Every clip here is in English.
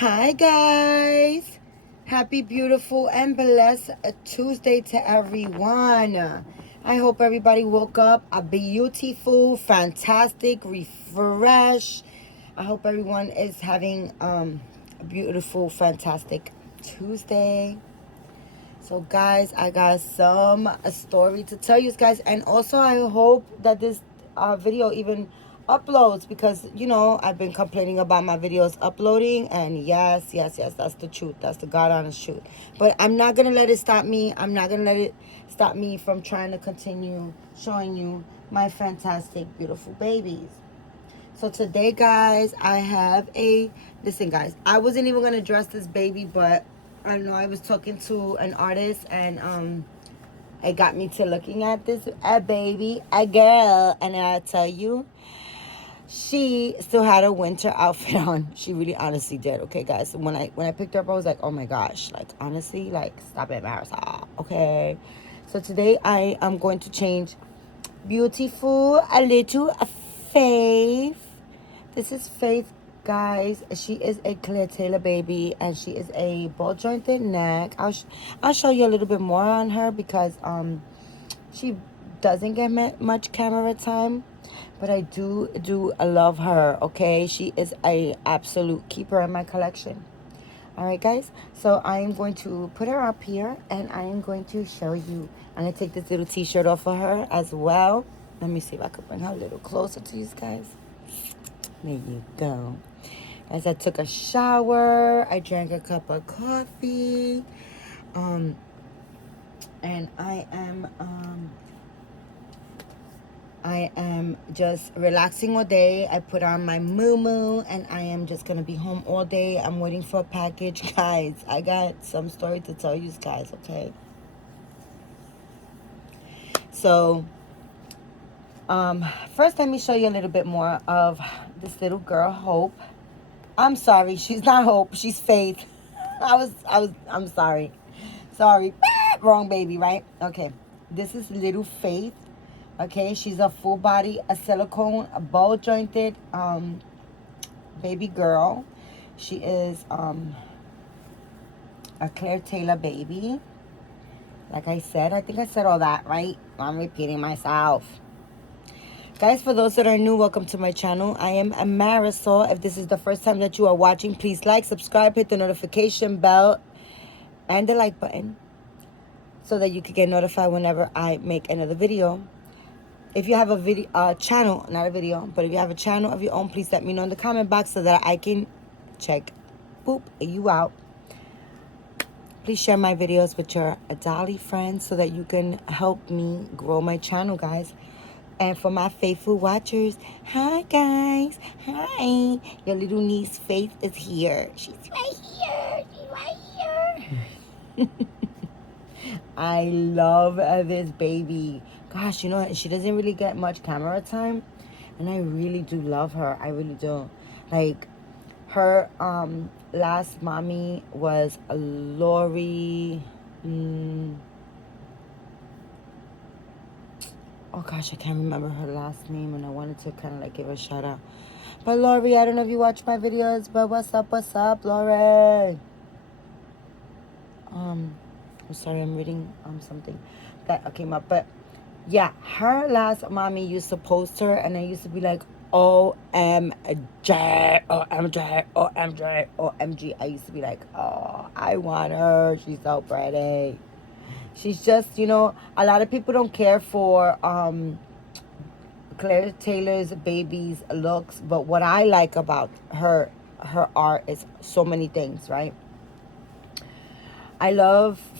Hi guys, happy, beautiful, and blessed Tuesday to everyone. I hope everybody woke up a beautiful, fantastic, refresh. I hope everyone is having a beautiful, fantastic Tuesday. So guys, I got some a story to tell you guys, and also I hope that this video even uploads, because I've been complaining about my videos uploading, and yes, that's the truth. That's the God honest truth. But I'm not gonna let it stop me. I'm not gonna let it stop me from trying to continue showing you my fantastic, beautiful babies. So today, guys, I have listen, guys, I wasn't even going to dress this baby, but I know I was talking to an artist, and it got me to looking at this baby, a girl, and I tell you, she still had a winter outfit on. She really honestly did. Okay, guys, when I picked her up, I was like, oh my gosh, like honestly, like stop it, Marisol. Okay, so today I am going to change beautiful a little Faith. This is Faith, guys. She is a Claire Taylor baby, and she is a ball jointed neck. I'll show you a little bit more on her, because she doesn't get much camera time, but I do love her. Okay, she is a absolute keeper in my collection. All right, guys, so I am going to put her up here, and I am going to show you. I'm going to take this little t-shirt off of her as well. Let me see if I could bring her a little closer to you guys. There you go. Guys, I took a shower. I drank a cup of coffee. And I am just relaxing all day. I put on my moo, and I am just gonna be home all day. I'm waiting for a package, guys. I got some story to tell you guys, okay? So, first let me show you a little bit more of this little girl, Hope. I'm sorry, she's not Hope, she's Faith. I'm sorry. Sorry. Wrong baby, right? Okay. This is little Faith. Okay, she's a full body, a silicone, a ball jointed baby girl. She is a Claire Taylor baby. Like I said, I think I said all that, right? I'm repeating myself. Guys, for those that are new, welcome to my channel. I am a Marisol. If this is the first time that you are watching, please like, subscribe, hit the notification bell and the like button, so that you can get notified whenever I make another video. If you have a video channel, not a video, but if you have a channel of your own, please let me know in the comment box, so that I can check you out. Please share my videos with your Dolly friends, so that you can help me grow my channel, guys. And for my faithful watchers, hi guys, hi. Your little niece Faith is here. She's right here. She's right here. I love this baby. Gosh, she doesn't really get much camera time, and I really do love her. I really do. Like, her last mommy was a Lori. Oh gosh, I can't remember her last name, and I wanted to kind of like give her a shout out. But Lori, I don't know if you watch my videos, but what's up, Lori? I'm sorry, I'm reading something that came up, but yeah, her last mommy used to post her, and I used to be like, OMG, OMG, OMG, OMG. I used to be like, oh, I want her. She's so pretty. She's just, a lot of people don't care for Claire Taylor's baby's looks, but what I like about her art is so many things, right?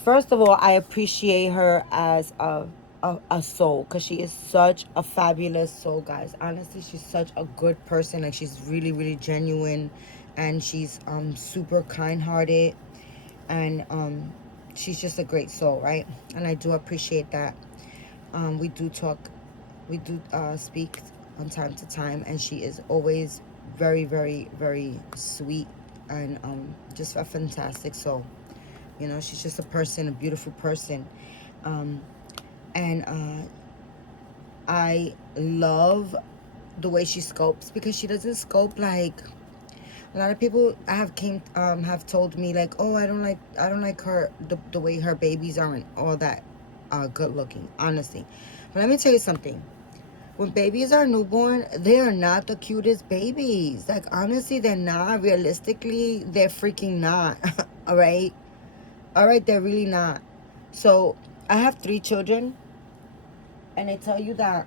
First of all, I appreciate her as a soul, because she is such a fabulous soul, guys. Honestly, she's such a good person. Like, she's really, really genuine, and she's super kind-hearted, and she's just a great soul, right? And I do appreciate that. We do speak from time to time, and she is always very, very, very sweet, and just a fantastic soul. She's just a person, a beautiful person. And I love the way she sculpts, because she doesn't sculpt like A lot of people have told me like, oh, I don't like her the way her babies aren't all that good looking, honestly. But let me tell you something. When babies are newborn, they are not the cutest babies. Like, honestly, they're not. Realistically, they're freaking not. All right? All right, they're really not. So, I have 3 children, and I tell you that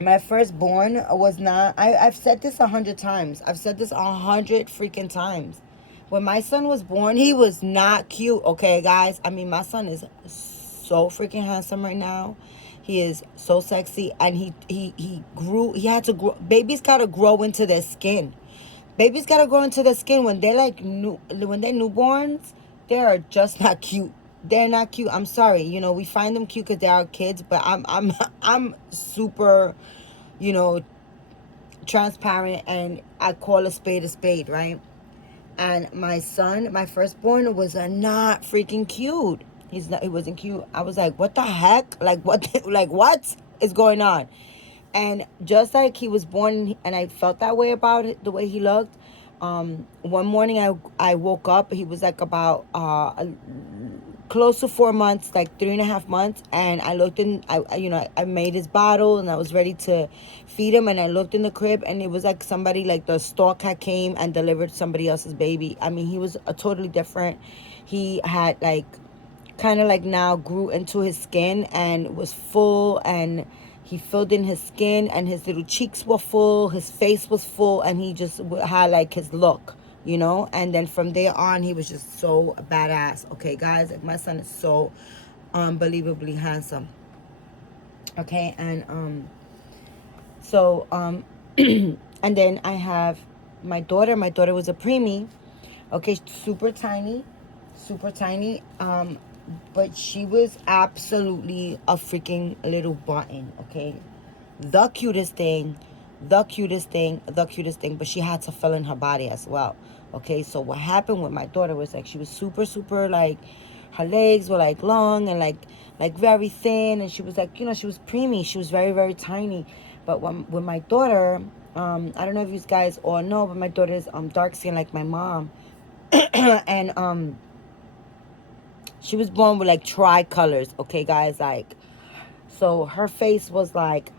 my firstborn was not. I've said this 100 times. I've said this 100 freaking times. When my son was born, he was not cute, okay, guys? I mean, my son is so freaking handsome right now. He is so sexy, and he grew. He had to grow. Babies gotta grow into their skin. Babies gotta grow into their skin when they're like when they're newborns. They are just not cute. They're not cute. I'm sorry. You know, we find them cute because they are kids, but I'm super, you know, transparent, and I call a spade, right? And my son, my firstborn, was not freaking cute. He's not. He wasn't cute. I was like, what the heck? Like what? Like what is going on? And just like he was born, and I felt that way about it, the way he looked. One morning I woke up. He was like about close to 4 months, like 3.5 months, and I looked in. I made his bottle, and I was ready to feed him, and I looked in the crib, and it was like somebody, like the store cat came and delivered somebody else's baby. I mean, he was a totally different. He had like kind of like now grew into his skin and was full, and he filled in his skin, and his little cheeks were full, his face was full, and he just had like his look, you know. And then from there on, he was just so badass. Okay, guys, like my son is so unbelievably handsome. Okay, and so and then I have my daughter. My daughter was a preemie. Okay, super tiny, super tiny. But she was absolutely a freaking little button. Okay, the cutest thing, the cutest thing, the cutest thing. But she had to fill in her body as well. Okay, so what happened with my daughter was like she was super, super like her legs were like long and like very thin, and she was like, you know, she was preemie. She was very, very tiny. But when my daughter, I don't know if you guys all know, but my daughter is dark skin like my mom, and she was born with like tricolors, okay, guys, like, so her face was like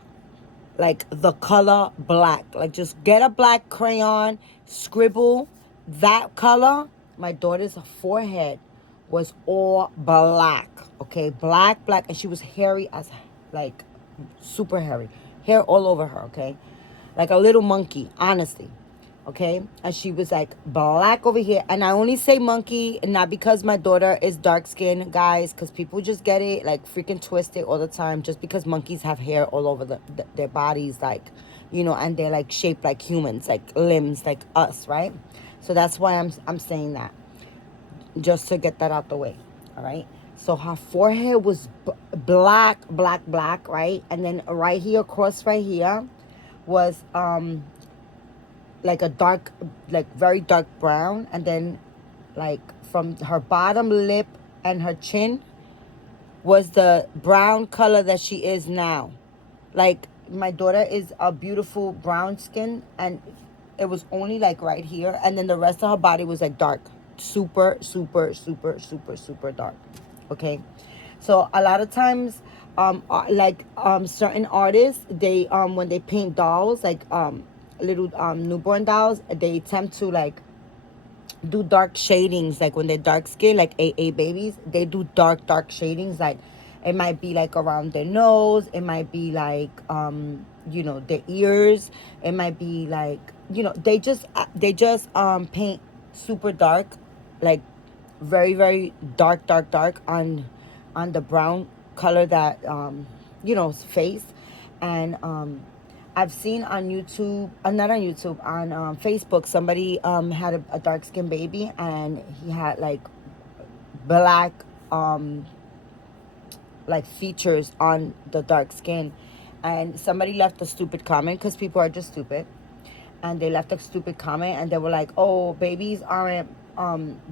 the color black. Like, just get a black crayon, scribble that color. My daughter's forehead was all black, okay, black, and she was hairy as, like, super hairy, hair all over her, okay, like a little monkey, honestly. Okay, and she was like black over here. And I only say monkey not because my daughter is dark skinned, guys, because people just get it like freaking twisted all the time, just because monkeys have hair all over their bodies, like, you know, and they're like shaped like humans, like limbs like us, right? So that's why I'm saying that, just to get that out the way. All right, so her forehead was black, right? And then right here, across right here, was like a dark, like very dark brown. And then like from her bottom lip and her chin was the brown color that she is now. Like, my daughter is a beautiful brown skin, and it was only like right here, and then the rest of her body was like dark, super, super, super, super, super dark. Okay, so a lot of times certain artists, they when they paint dolls, like little newborn dolls, they tend to like do dark shadings. Like when they're dark skin, like AA babies, they do dark shadings. Like, it might be like around their nose, it might be like you know, their ears, it might be like, you know, they just paint super dark, like very, very dark on the brown color that you know, face. And I've seen on YouTube, not on YouTube, on Facebook, somebody had a dark skinned baby, and he had like black like features on the dark skin. And somebody left a stupid comment, because people are just stupid, and they left a stupid comment, and they were like, oh, babies aren't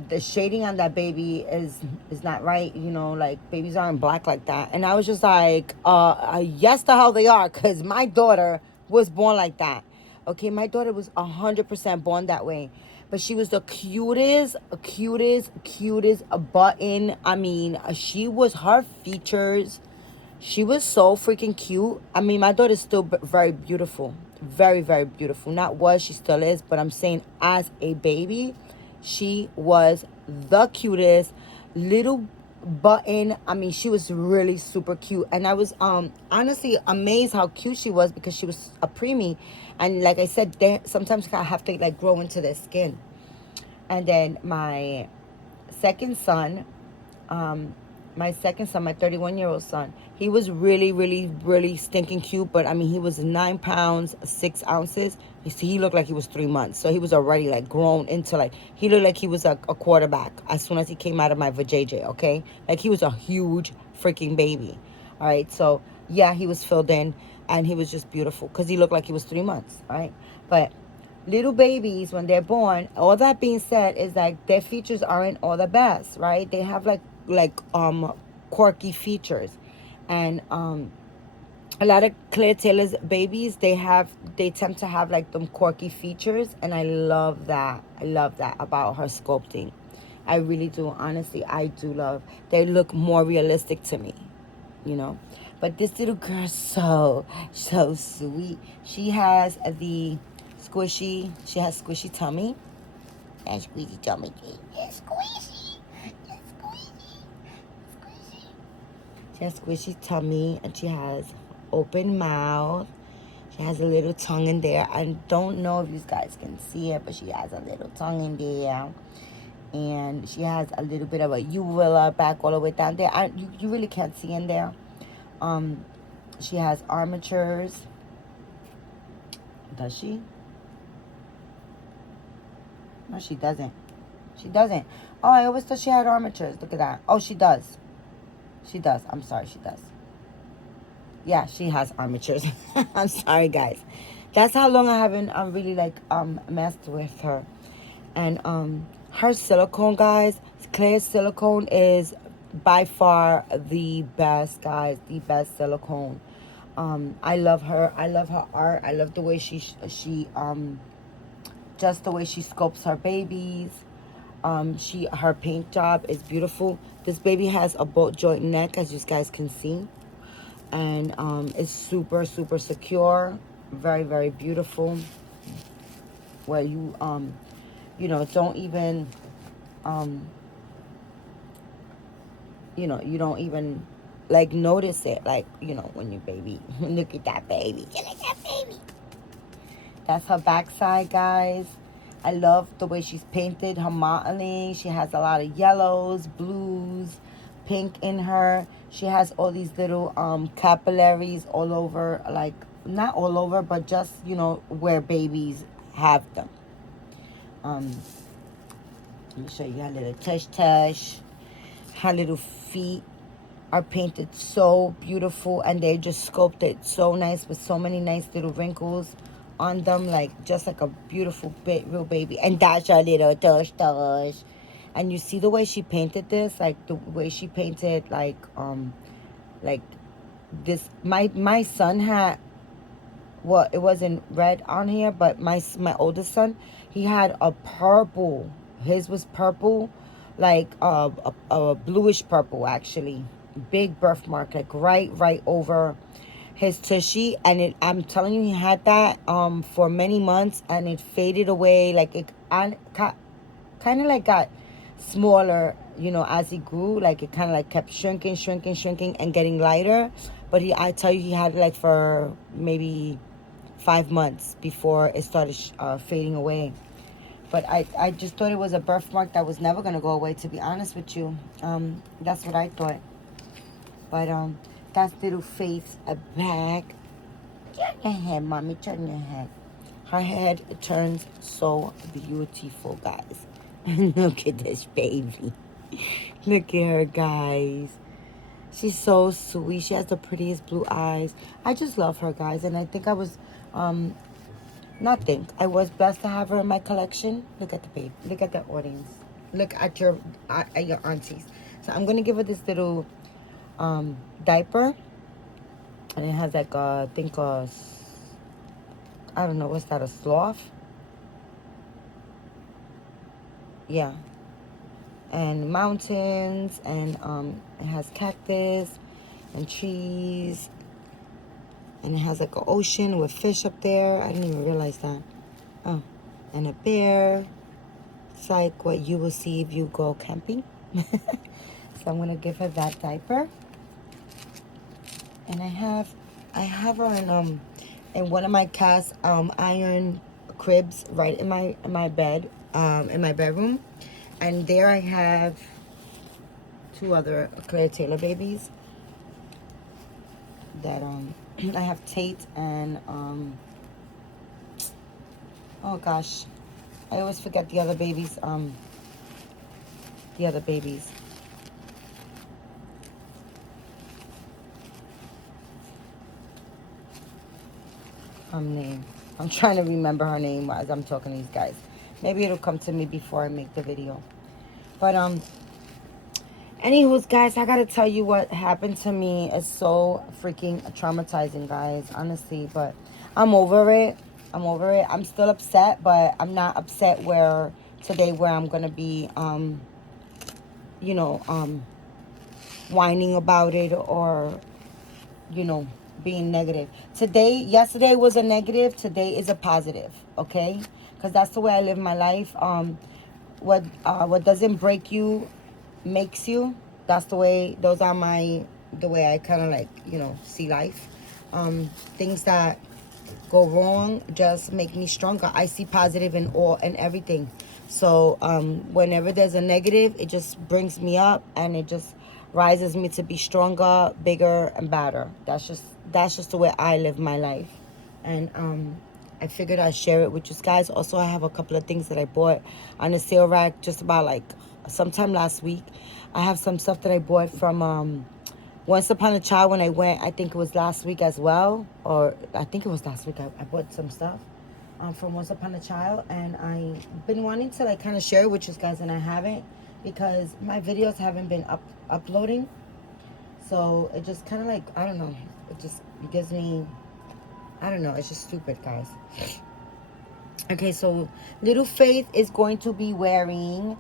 the shading on that baby is not right, you know, like babies aren't black like that. And I was just like, yes, the hell they are, because my daughter was born like that. Okay, my daughter was 100% born that way. But she was the cutest button. I mean, she was, her features, she was so freaking cute. I mean, my daughter's still very beautiful. Very, very beautiful. Not was, she still is. But I'm saying as a baby, she was the cutest little button. I mean, she was really super cute. And I was honestly amazed how cute she was because she was a preemie. And like I said, they sometimes I have to like grow into their skin. And then second son, um, my 31-year-old son, he was really, really, really stinking cute. But I mean, he was 9 pounds, 6 ounces. He looked like he was 3 months. So he was already like grown into like, he looked like he was a quarterback as soon as he came out of my vajayjay, okay? Like he was a huge freaking baby. All right. So yeah, he was filled in and he was just beautiful because he looked like he was 3 months. All right. But little babies, when they're born, all that being said, is like their features aren't all the best, right? They have like quirky features. And a lot of Claire Taylor's babies, they tend to have like them quirky features, and I love that. I love that about her sculpting. I really do. Honestly, I do love. They look more realistic to me, you know. But this little girl, so sweet. She has the squishy. She has squishy tummy. And squishy tummy. It's squishy. It's squishy. Squishy. She has squishy tummy, and she has open mouth. She has a little tongue in there. I don't know if you guys can see it, but she has a little tongue in there. And she has a little bit of a uvula back all the way down there. You really can't see in there. She has armatures. Does she? No, she doesn't. She doesn't. Oh, I always thought she had armatures. Look at that. Oh, she does. She does. I'm sorry, she does. Yeah, she has armatures. I'm sorry, guys. That's how long I haven't really like messed with her. And her silicone, guys, Claire's silicone is by far the best, guys. The best silicone. I love her. I love her art. I love the way she just the way she sculpts her babies. Her paint job is beautiful. This baby has a boat joint neck, as you guys can see, and it's super super secure, very very beautiful. Where don't even you don't even like notice it, like when your baby look at that baby, look at that baby. That's her backside, guys. I love the way she's painted her modeling. She has a lot of yellows, blues, pink in her. She has all these little capillaries all over, like not all over, but just where babies have them. Let me show you her little tush. Her little feet are painted so beautiful, and they're just sculpted so nice with so many nice little wrinkles on them, like just like a beautiful real baby. And that's her little tush. And you see the way she painted this, like the way she painted like this. My son had, well, it wasn't red on here, but my oldest son, he had a purple. His was purple, like a bluish purple, actually. Big birthmark, like right over his tushy. And I'm telling you, he had that for many months, and it faded away. Like it kind of like got smaller, as he grew. Like it kind of like kept shrinking, and getting lighter. But I tell you, he had it like for maybe 5 months before it started fading away. But I just thought it was a birthmark that was never going to go away, to be honest with you. That's what I thought. But that's little face back. Turn your head, mommy, turn your head. Her head turns so beautiful, guys. Look at this baby. Look at her, guys. She's so sweet. She has the prettiest blue eyes. I just love her, guys. And I think I was, I was blessed to have her in my collection. Look at the baby. Look at the audience. Look at your aunties. So I'm going to give her this little diaper. And it has like, I think, I don't know, what's that, a sloth? Yeah. And mountains, and it has cactus and trees, and it has like an ocean with fish up there. I didn't even realize that. Oh, and a bear. It's like what you will see if you go camping. So I'm gonna give her that diaper. And I have her in one of my cast iron cribs right in my bed, in my bedroom. And there I have two other Claire Taylor babies that I have Tate and oh gosh, I always forget the other babies, name. I'm trying to remember her name as I'm talking to these guys. Maybe it'll come to me before I make the video. But anywho's, guys, I gotta tell you what happened to me is so freaking traumatizing, guys, honestly. But I'm over it. I'm still upset, but I'm not upset where I'm gonna be you know, whining about it, or being negative. Yesterday was a negative, today is a positive, okay? Because that's the way I live my life. What doesn't break you makes you. That's the way, the way I kind of like, see life. Things that go wrong just make me stronger. I see positive in all and everything. So whenever there's a negative, it just brings me up, and it just rises me to be stronger, bigger, and better. That's just the way I live my life. And I figured I'd share it with you guys. Also, I have a couple of things that I bought on the sale rack just about like sometime last week. I have some stuff that I bought from Once Upon a Child when I went. I think it was last week as well, or I think it was last week. I bought some stuff from Once Upon a Child, and I've been wanting to like kind of share it with you guys, and I haven't, because my videos haven't been uploading. So it just kind of like, I don't know, it just gives me, I don't know, it's just stupid, guys. Okay, so little Faith is going to be wearing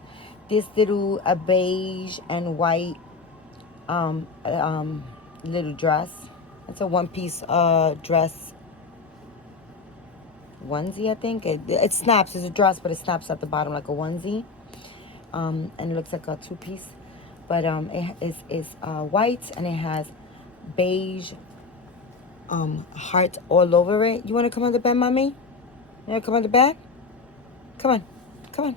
this little beige and white little dress. It's a one-piece dress onesie, I think. It snaps. It's a dress, but it snaps at the bottom like a onesie. And it looks like a two-piece. But it is white, and it has beige heart all over it. You want to come on the bed, mommy? You want to come on the bed? Come on. Come on.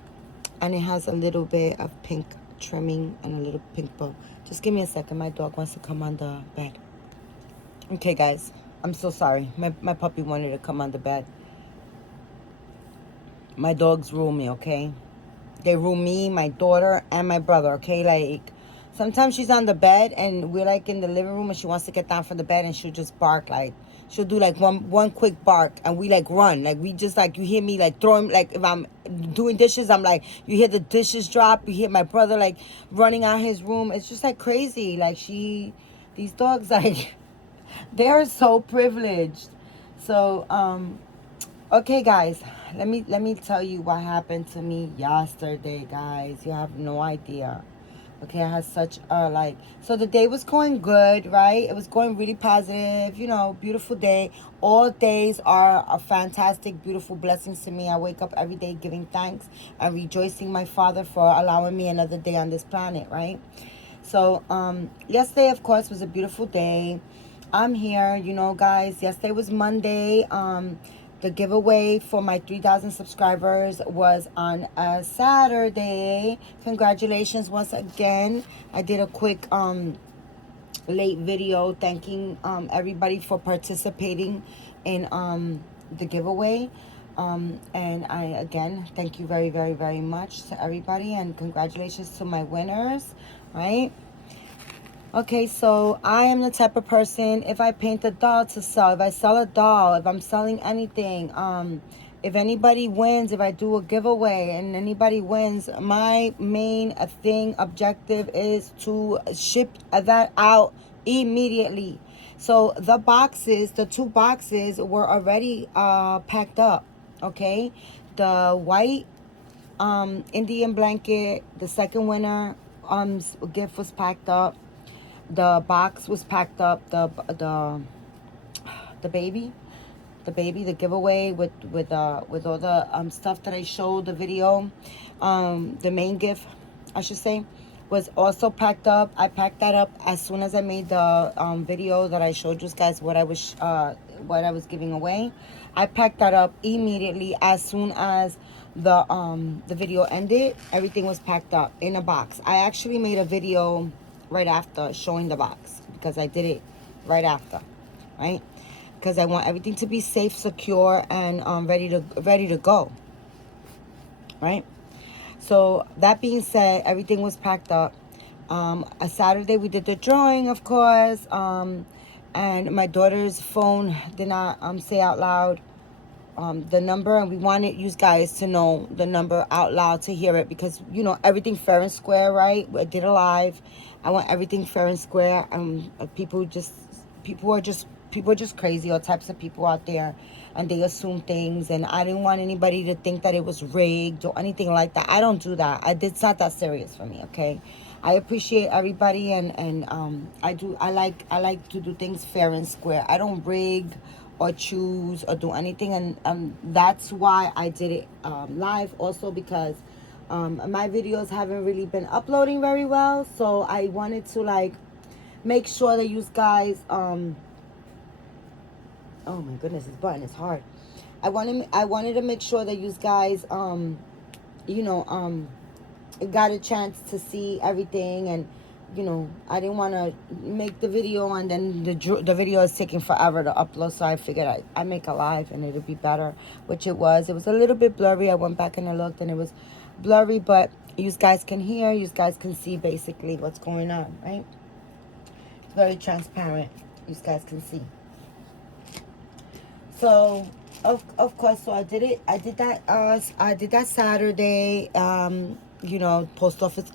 And it has a little bit of pink trimming and a little pink bow. Just give me a second. My dog wants to come on the bed. Okay, guys. I'm so sorry. My puppy wanted to come on the bed. My dogs rule me, okay? They rule me, my daughter, and my brother, okay? Like, sometimes she's on the bed, and we're, like, in the living room, and she wants to get down from the bed, and she'll just bark, like, she'll do, like, one quick bark, and we, like, run. Like, we just, like, you hear me, like, throwing, like, if I'm doing dishes, I'm, like, you hear the dishes drop, you hear my brother, like, running out his room. It's just, like, crazy. Like, these dogs, like, they're so privileged. So, okay, guys, let me tell you what happened to me yesterday, guys. You have no idea. Okay, I had such a so the day was going good, right? It was going really positive, beautiful day. All days are a fantastic, beautiful blessings to me. I wake up every day giving thanks and rejoicing my Father for allowing me another day on this planet, right? So, yesterday, of course, was a beautiful day. I'm here, guys. Yesterday was Monday. The giveaway for my 3,000 subscribers was on a Saturday. Congratulations once again. I did a quick late video thanking everybody for participating in the giveaway. And I, again, thank you very, very, very much to everybody. And congratulations to my winners, right? Okay, so I am the type of person, if I paint a doll to sell, if I sell a doll, if I'm selling anything, if anybody wins, if I do a giveaway and anybody wins, my main objective is to ship that out immediately. So the two boxes were already packed up. Okay, the white Indian blanket, the second winner gift was packed up. The box was packed up. The baby, the giveaway with all the stuff that I showed the video, the main gift, I should say, was also packed up. I packed that up as soon as I made the video that I showed you guys what I was giving away. I packed that up immediately as soon as the video ended. Everything was packed up in a box. I actually made a video right after showing the box because I did it right after, right? Because I want everything to be safe, secure, and ready to go, right? So that being said, everything was packed up. A Saturday we did the drawing, of course, and my daughter's phone did not say out loud the number, and we wanted you guys to know the number out loud to hear it because everything fair and square, right? I did a live. I want everything fair and square. People are just crazy, all types of people out there, and they assume things, and I didn't want anybody to think that it was rigged or anything like that. I don't do that. It's not that serious for me, okay? I appreciate everybody, and I like to do things fair and square. I don't rig or choose or do anything, and that's why I did it live also, because my videos haven't really been uploading very well, so I wanted to make sure that you guys oh my goodness, this button is hard. I wanted to make sure that you guys you know got a chance to see everything, and I didn't want to make the video and then the video is taking forever to upload, so I figured I make a live and it'll be better, which it was a little bit blurry. I went back and I looked and it was blurry, but you guys can hear, you guys can see basically what's going on, right? It's very transparent, you guys can see. So of course, so I did it. I did that Saturday. Post office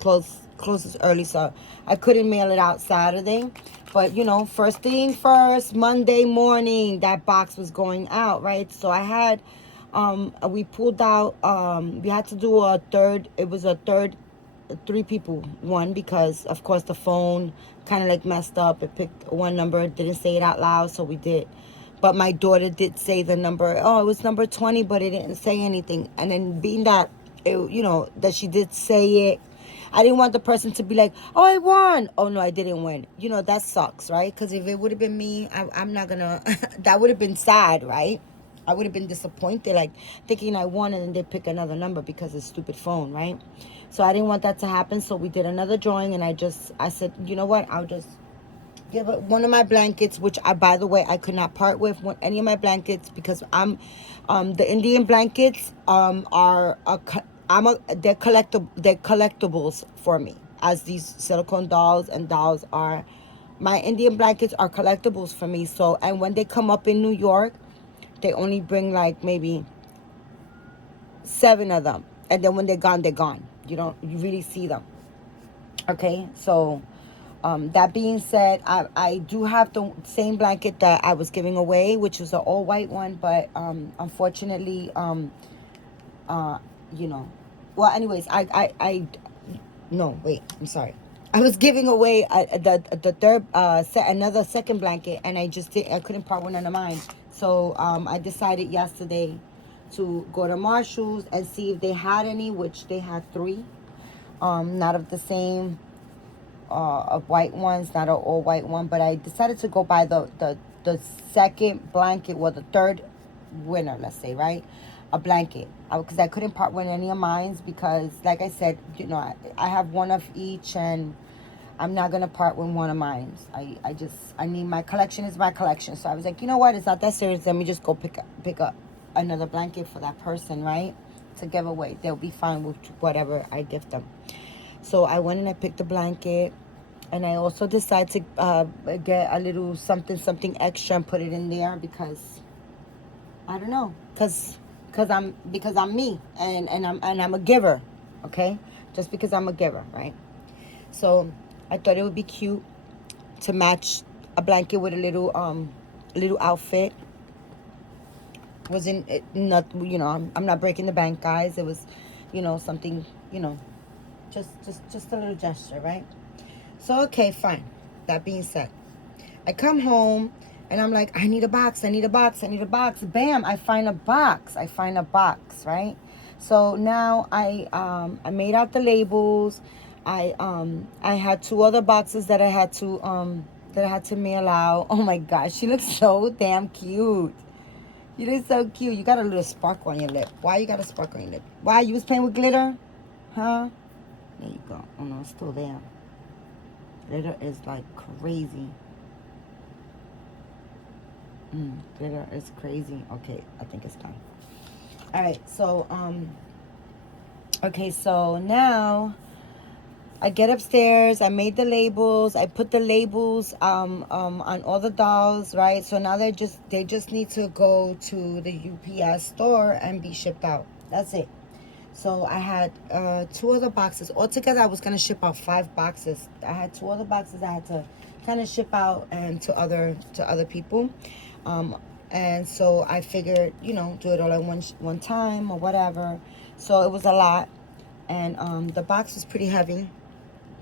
closes early, so I couldn't mail it out Saturday. But first thing first, Monday morning, that box was going out, right? So I had we pulled out. We had to do a third. It was a third. 3 people one, because of course the phone kind of messed up. It picked one number, it didn't say it out loud, so we did. But my daughter did say the number. Oh, it was number 20, but it didn't say anything. And then being that that she did say it, I didn't want the person to be like, oh, I won. Oh no, I didn't win. That sucks, right? Because if it would have been me, I'm not gonna that would have been sad, right? I would have been disappointed, thinking I won, and then they pick another number because it's stupid phone, right? So I didn't want that to happen. So we did another drawing, and I said, you know what? I'll just give it one of my blankets, which by the way, I could not part with any of my blankets, because the Indian blankets they're collectibles for me, as these silicone dolls and dolls are. My Indian blankets are collectibles for me. So, and when they come up in New York, they only bring maybe 7 of them, and then when they're gone, they're gone. You really see them. Okay, so that being said, I do have the same blanket that I was giving away, which was an all white one, but unfortunately, well, anyways, no, wait, I'm sorry. I was giving away the third another second blanket, and I couldn't part with none of mine. So I decided yesterday to go to Marshall's and see if they had any, which they had 3, not of the same of white ones, not an all white one, but I decided to go buy the second blanket, well, the third winner, let's say, right? A blanket, because I couldn't part with any of mine, because like I said, I have one of each, and I'm not gonna part with one of mine. I need, my collection is my collection. So I was like, you know what, it's not that serious, let me just go pick up another blanket for that person, right, to give away. They'll be fine with whatever I gift them. So I went and I picked the blanket, and I also decided to get a little something extra and put it in there, because I don't know, because I'm me, and I'm a giver, okay? Just because I'm a giver, right? So I thought it would be cute to match a blanket with a little outfit. Wasn't it not, I'm not breaking the bank, guys. It was, something, just a little gesture, right? So okay, fine. That being said, I come home and I'm like, I need a box, I need a box, I need a box. Bam, I find a box. I find a box, right? So now I made out the labels. I had two other boxes that I had to mail out. Oh my gosh, she looks so damn cute. You look so cute. You got a little sparkle on your lip. Why you got a sparkle on your lip? Why, you was playing with glitter? Huh? There you go. Oh no, it's still there. Glitter is like crazy. Glitter is crazy. Okay, I think it's done. All right, so okay, so now I get upstairs. I made the labels. I put the labels on all the dolls, right? So now they just need to go to the UPS store and be shipped out. That's it. So I had two other boxes. Altogether, I was gonna ship out 5 boxes. I had 2 other boxes I had to kind of ship out and to other people. And so I figured, do it all at one time or whatever. So it was a lot, and the box was pretty heavy.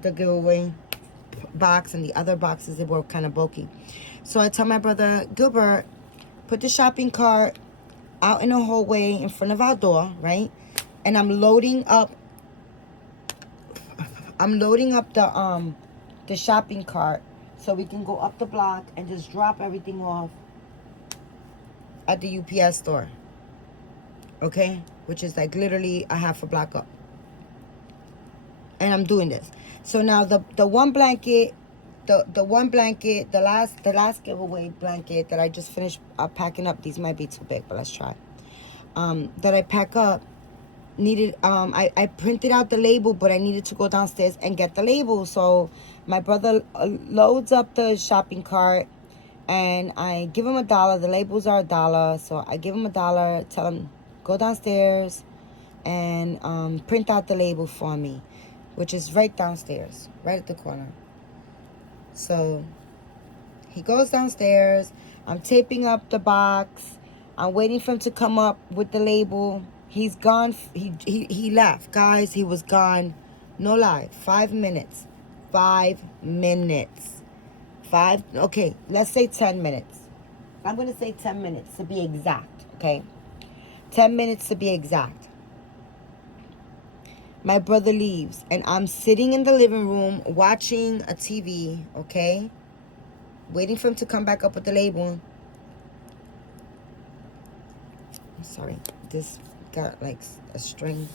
The giveaway box and the other boxes, they were kind of bulky. So I tell my brother, Gilbert, put the shopping cart out in the hallway in front of our door, right? And I'm loading up the shopping cart so we can go up the block and just drop everything off at the UPS store. Okay? Which is like literally a half a block up. And I'm doing this. So now the one blanket, the last giveaway blanket that I just finished packing up. These might be too big, but let's try. That I pack up needed I printed out the label, but I needed to go downstairs and get the label. So my brother loads up the shopping cart, and I give him $1. The labels are $1, so I give him $1, tell him go downstairs and print out the label for me, which is right downstairs, right at the corner. So he goes downstairs. I'm taping up the box. I'm waiting for him to come up with the label. He's gone. He left, guys. He was gone. No lie. 5 minutes. 5 minutes. Okay, let's say 10 minutes. I'm going to say 10 minutes to be exact, okay? 10 minutes to be exact. My brother leaves, and I'm sitting in the living room watching a TV, okay? Waiting for him to come back up with the label. I'm sorry. This got like a string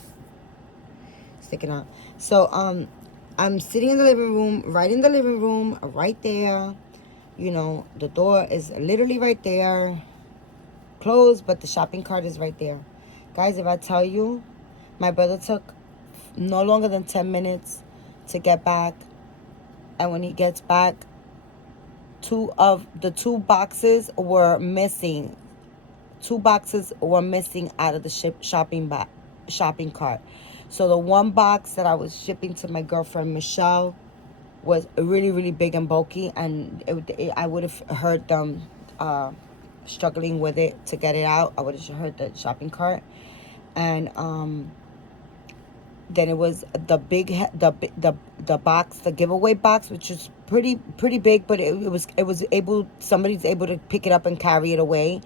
sticking out. So I'm sitting in the living room, right there. The door is literally right there, closed, but the shopping cart is right there. Guys, if I tell you, my brother took no longer than 10 minutes to get back, and when he gets back, 2 of the 2 boxes were missing. 2 boxes were missing out of the shopping cart. So the one box that I was shipping to my girlfriend Michelle was really, really big and bulky, and I would have heard them struggling with it to get it out. I would have heard the shopping cart, and then it was the box, the giveaway box, which is pretty big, but it was somebody's able to pick it up and carry it away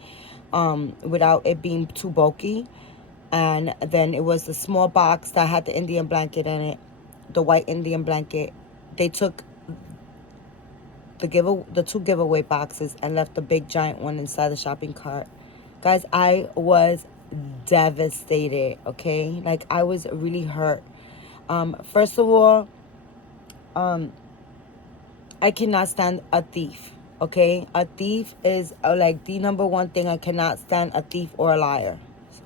without it being too bulky. And then it was the small box that had the Indian blanket in it, the white Indian blanket. They took the 2 giveaway boxes and left the big giant one inside the shopping cart. Guys, I was devastated, okay? Like, I was really hurt. First of all, I cannot stand a thief, okay? A thief is like the number one thing. I cannot stand a thief or a liar,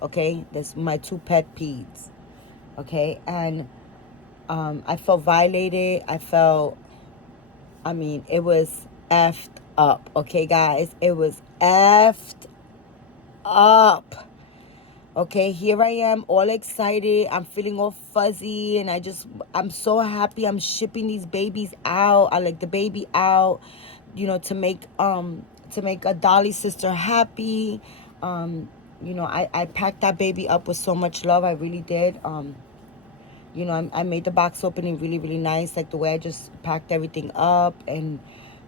okay? That's my 2 pet peeves, okay? And I felt violated. It was effed up, okay, guys? It was effed up. Okay, here I am, all excited. I'm feeling all fuzzy, and I'm so happy. I'm shipping these babies out. I like the baby out. to make a Dolly sister happy. I packed that baby up with so much love. I really did. I made the box opening really, really nice, like the way I just packed everything up. And,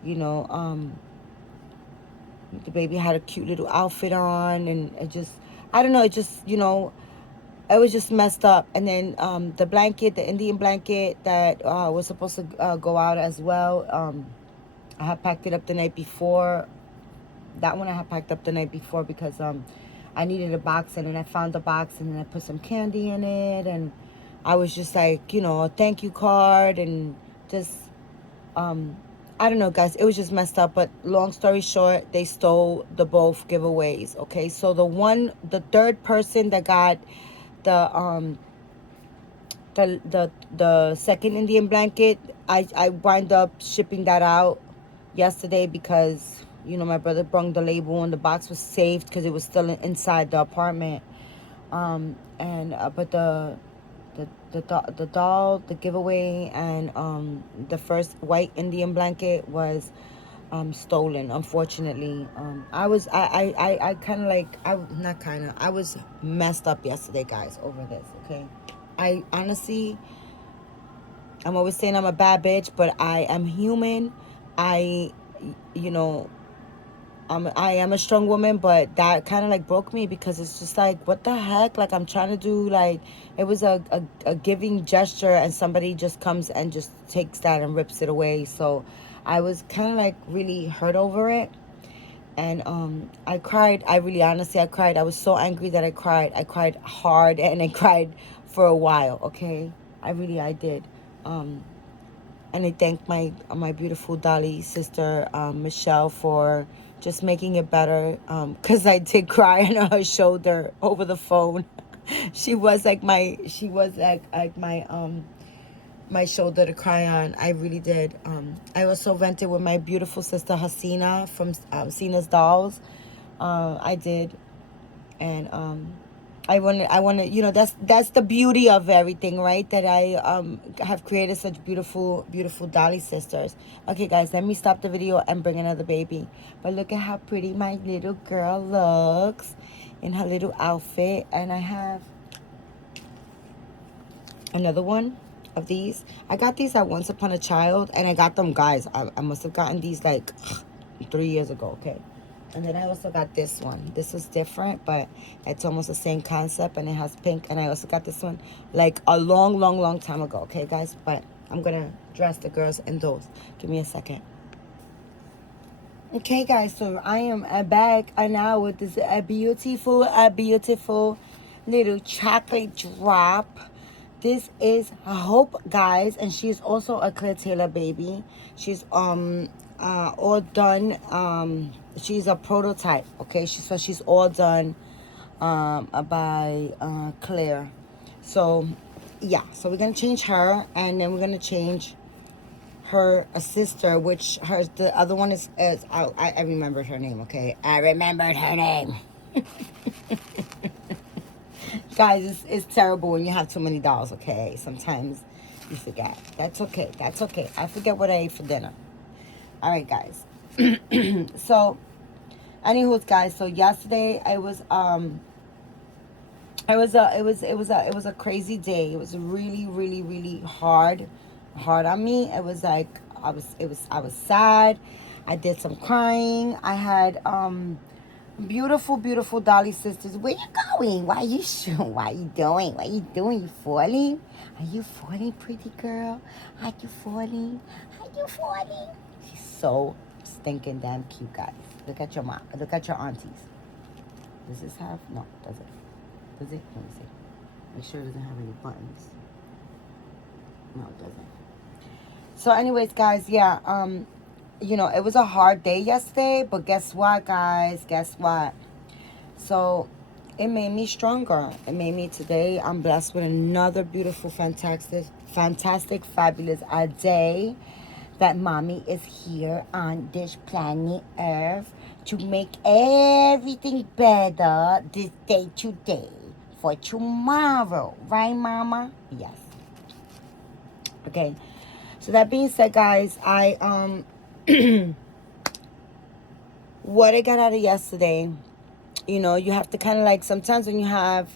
you know, the baby had a cute little outfit on. And I don't know, it was just messed up. And then the Indian blanket that was supposed to go out as well, I had packed it up the night before. That one I had packed up the night before because I needed a box, and then I found the box, and then I put some candy in it, and I was just like, a thank you card, and just I don't know, guys. It was just messed up. But long story short, they stole the both giveaways. Okay, so the third person that got the the second Indian blanket, I wind up shipping that out yesterday because my brother brung the label and the box was saved because it was still inside the apartment. And but the doll, the giveaway, and the first white Indian blanket was stolen, unfortunately. I kind of like, I was messed up yesterday, guys, over this. Okay, I honestly, I'm always saying I'm a bad bitch, but I am human. I you know I am a strong woman, but that kind of like broke me because it's just like, what the heck? Like, I'm trying to do, like, it was a giving gesture, and somebody just comes and just takes that and rips it away. So I was kind of like really hurt over it. And I cried. I cried. I was so angry that I cried. I cried hard, and I cried for a while. Okay, I did. And I thank my beautiful Dolly sister, Michelle, for just making it better. Cause I did cry on her shoulder over the phone. She was like my my shoulder to cry on. I really did. I also vented with my beautiful sister Hasina from Sina's Dolls. I did. And I want to, that's the beauty of everything, right? That I have created such beautiful Dolly sisters. Okay, guys, let me stop the video and bring another baby. But look at how pretty my little girl looks in her little outfit. And I have another one of these. I got these at Once Upon a Child, and I got them, guys. I must have gotten these like 3 years ago. Okay. And then I also got this one. This was different, but it's almost the same concept, and it has pink. And I also got this one like a long time ago. Okay, guys? But I'm going to dress the girls in those. Give me a second. Okay, guys. So I am back now with this beautiful little chocolate drop. This is Hope, guys. And she's also a Claire Taylor baby. She's all done. She's a prototype. Okay, she's all done by Claire. So yeah, so we're gonna change her, and then we're gonna change her sister, which the other one is I remembered her name. Okay, I remembered her name. Guys, it's terrible when you have too many dolls. Okay, sometimes you forget. That's okay. I forget what I ate for dinner. All right, guys. So, anywho, guys. So yesterday it was a crazy day. It was really hard on me. It was like I was sad. I did some crying. I had beautiful Dolly sisters. Where you going? Why you doing? What you doing? You falling? Are you falling, pretty girl? Are you falling? She's so stinking damn cute, guys. Look at your mom. Look at your aunties. Does this have? No, does it? Does it? Let me see. Make sure it doesn't have any buttons. No, it doesn't. So anyways, guys, yeah, it was a hard day yesterday, but guess what, guys? Guess what? So it made me stronger. It made me today. I'm blessed with another beautiful, fantastic, fabulous day. That mommy is here on this planet Earth to make everything better this day today for tomorrow. Right, mama? Yes. Okay. So that being said, guys, I what I got out of yesterday, you know, you have to kind of like, sometimes when you have,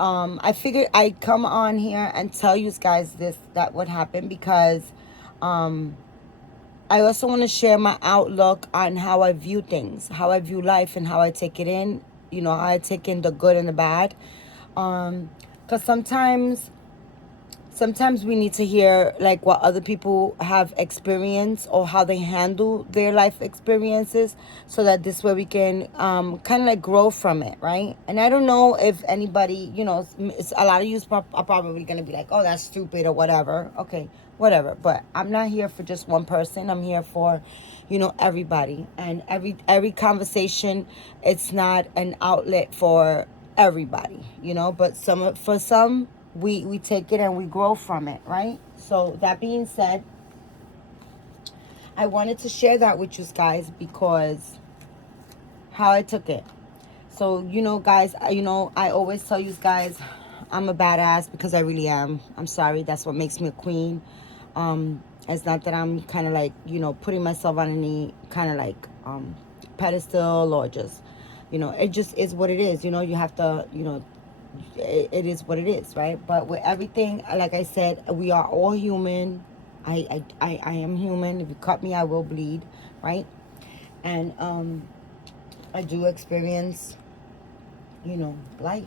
I figured I'd come on here and tell you guys that what happened, because I also want to share my outlook on how I view things, how I view life, and how I take it in, you know, how I take in the good and the bad. Because sometimes we need to hear like what other people have experienced or how they handle their life experiences, so that this way we can kind of like grow from it, right? And I don't know if anybody, you know, it's a lot of you are probably going to be like, oh, that's stupid or whatever. Okay, whatever. But I'm not here for just one person. I'm here for, you know, everybody. And every conversation, it's not an outlet for everybody, you know, but for some, we take it and we grow from it, right? So that being said, I wanted to share that with you guys, because how I took it. So, you know, guys, you know, I always tell you guys, I'm a badass, because I really am. I'm sorry, that's what makes me a queen. It's not that I'm kind of like, you know, putting myself on any kind of like pedestal, or just, you know, it just is what it is. You know, you have to, you know, it is what it is, right? But with everything, like I said, we are all human. I am human. If you cut me, I will bleed, right? And I do experience, you know, life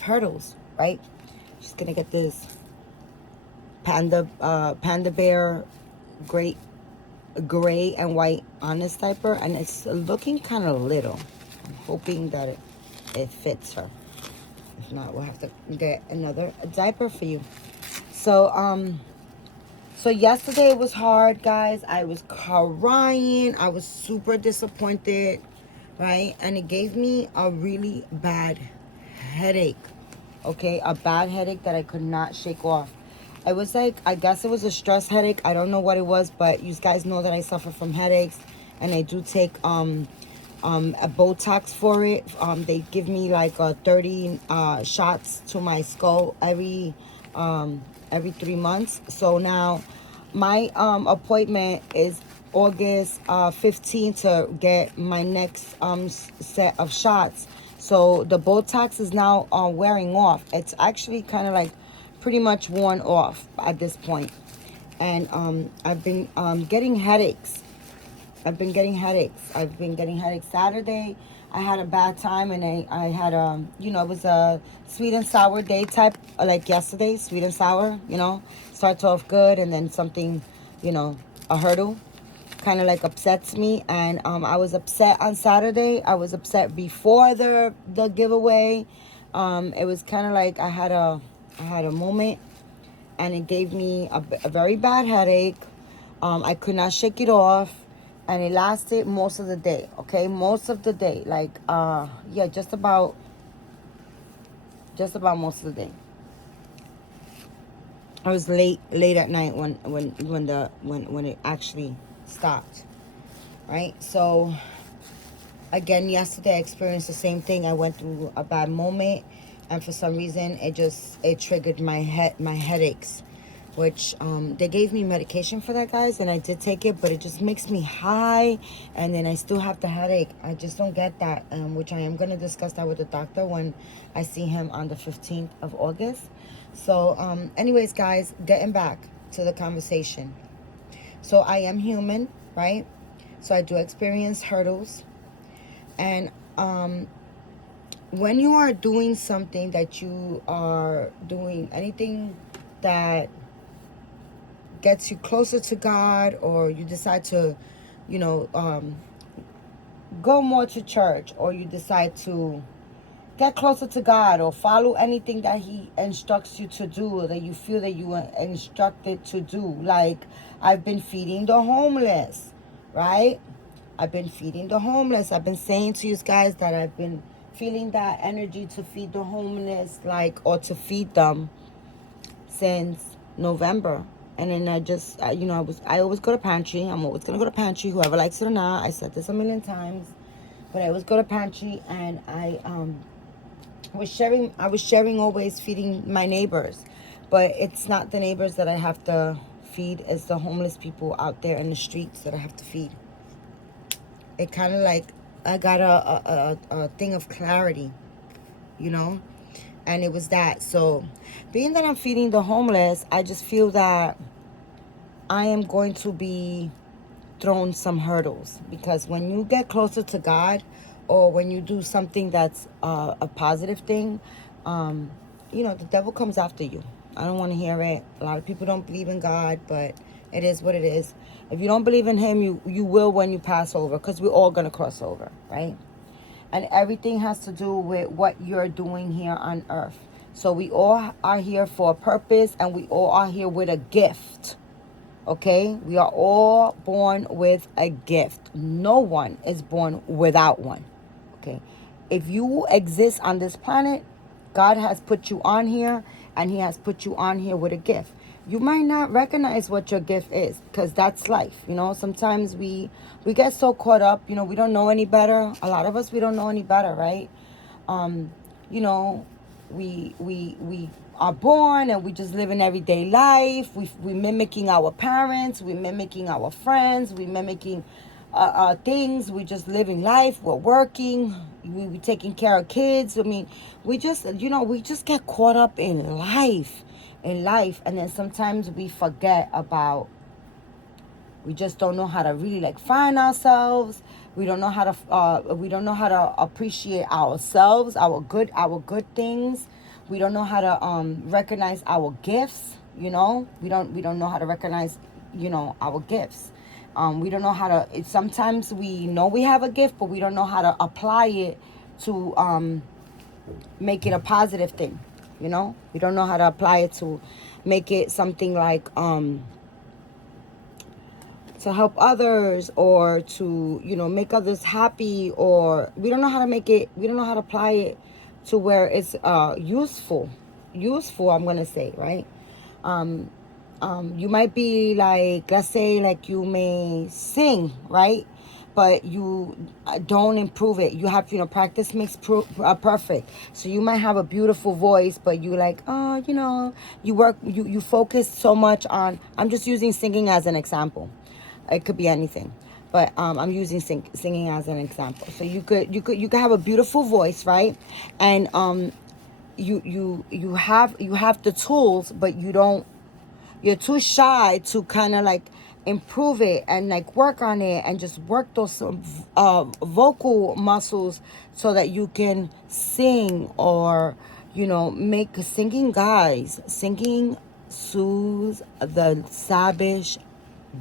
hurdles, right? Just gonna get this panda bear great gray and white honest diaper, and it's looking kind of little. I'm hoping that it fits her. If not, we'll have to get another diaper for you. So yesterday it was hard, guys. I was crying. I was super disappointed, right? And it gave me a really bad headache. Okay, a bad headache that I could not shake off. It was like, I guess it was a stress headache. I don't know what it was, but you guys know that I suffer from headaches, and I do take a Botox for it. They give me like 30 shots to my skull every 3 months. So now my appointment is August 15th to get my next set of shots. So the Botox is now wearing off. It's actually kind of like pretty much worn off at this point. And I've been getting headaches. I've been getting headaches. Saturday, I had a bad time, and I had you know, it was a sweet and sour day type, like yesterday, sweet and sour, you know, starts off good, and then something, you know, a hurdle kind of like upsets me. And I was upset on Saturday. I was upset before the giveaway. It was kind of like I had a moment, and it gave me a very bad headache. I could not shake it off, and it lasted most of the day. Okay, most of the day, like yeah, just about most of the day. I was late at night when it actually stopped, right? So again, yesterday I experienced the same thing. I went through a bad moment, and for some reason it triggered my headaches, which they gave me medication for that, guys, and I did take it, but it just makes me high, and then I still have the headache. I just don't get that, which I am going to discuss that with the doctor when I see him on the 15th of August. So anyways, guys, getting back to the conversation. So I am human, right? So I do experience hurdles. And when you are doing something, that you are doing anything that gets you closer to God, or you decide to, you know, go more to church, or you decide to get closer to God, or follow anything that He instructs you to do, or that you feel that you were instructed to do. Like, I've been feeding the homeless, right? I've been feeding the homeless. I've been saying to you guys that I've been feeling that energy to feed the homeless, like, or to feed them since November. And then I just, you know, I always go to pantry. I'm always going to go to pantry, whoever likes it or not. I said this a million times. But I always go to pantry, and I was sharing always, feeding my neighbors. But it's not the neighbors that I have to feed. It's the homeless people out there in the streets that I have to feed. it kind of like I got a thing of clarity, you know, and it was that. So being that I'm feeding the homeless, I just feel that I am going to be thrown some hurdles, because when you get closer to God, or when you do something that's a positive thing, you know, the devil comes after you. I don't want to hear it. A lot of people don't believe in God, but it is what it is. If you don't believe in him, you will when you pass over, because we're all going to cross over, right? And everything has to do with what you're doing here on earth. So we all are here for a purpose, and we all are here with a gift. Okay? We are all born with a gift. No one is born without one. Okay? If you exist on this planet, God has put you on here, and he has put you on here with a gift. You might not recognize what your gift is, because that's life. You know, sometimes we get so caught up, you know, we don't know any better. A lot of us, we don't know any better, right? You know, we are born, and we just live in everyday life. We mimicking our parents, we mimicking our friends, we mimicking things. We just living life. We're working. We taking care of kids. I mean, we just, you know, we just get caught up in life, and then sometimes we forget about. We just don't know how to really like find ourselves. We don't know how to. We don't know how to appreciate ourselves, our good things. We don't know how to recognize our gifts. You know, we don't know how to recognize, you know, our gifts. We don't know how to. Sometimes we know we have a gift, but we don't know how to apply it to make it a positive thing. You know, we don't know how to apply it to make it something like to help others, or to, you know, make others happy, or we don't know how to make it, we don't know how to apply it to where it's useful, I'm gonna say, right? You might be like, let's say, like, you may sing, right? But you don't improve it. You have, you know, practice makes perfect. So you might have a beautiful voice, but you like, oh, you know, you focus so much on, I'm just using singing as an example. It could be anything, but I'm using singing as an example. So you could have a beautiful voice, right? And you have the tools, but you're too shy to kind of like improve it and like work on it, and just work those vocal muscles, so that you can sing, or, you know, make singing soothes the savage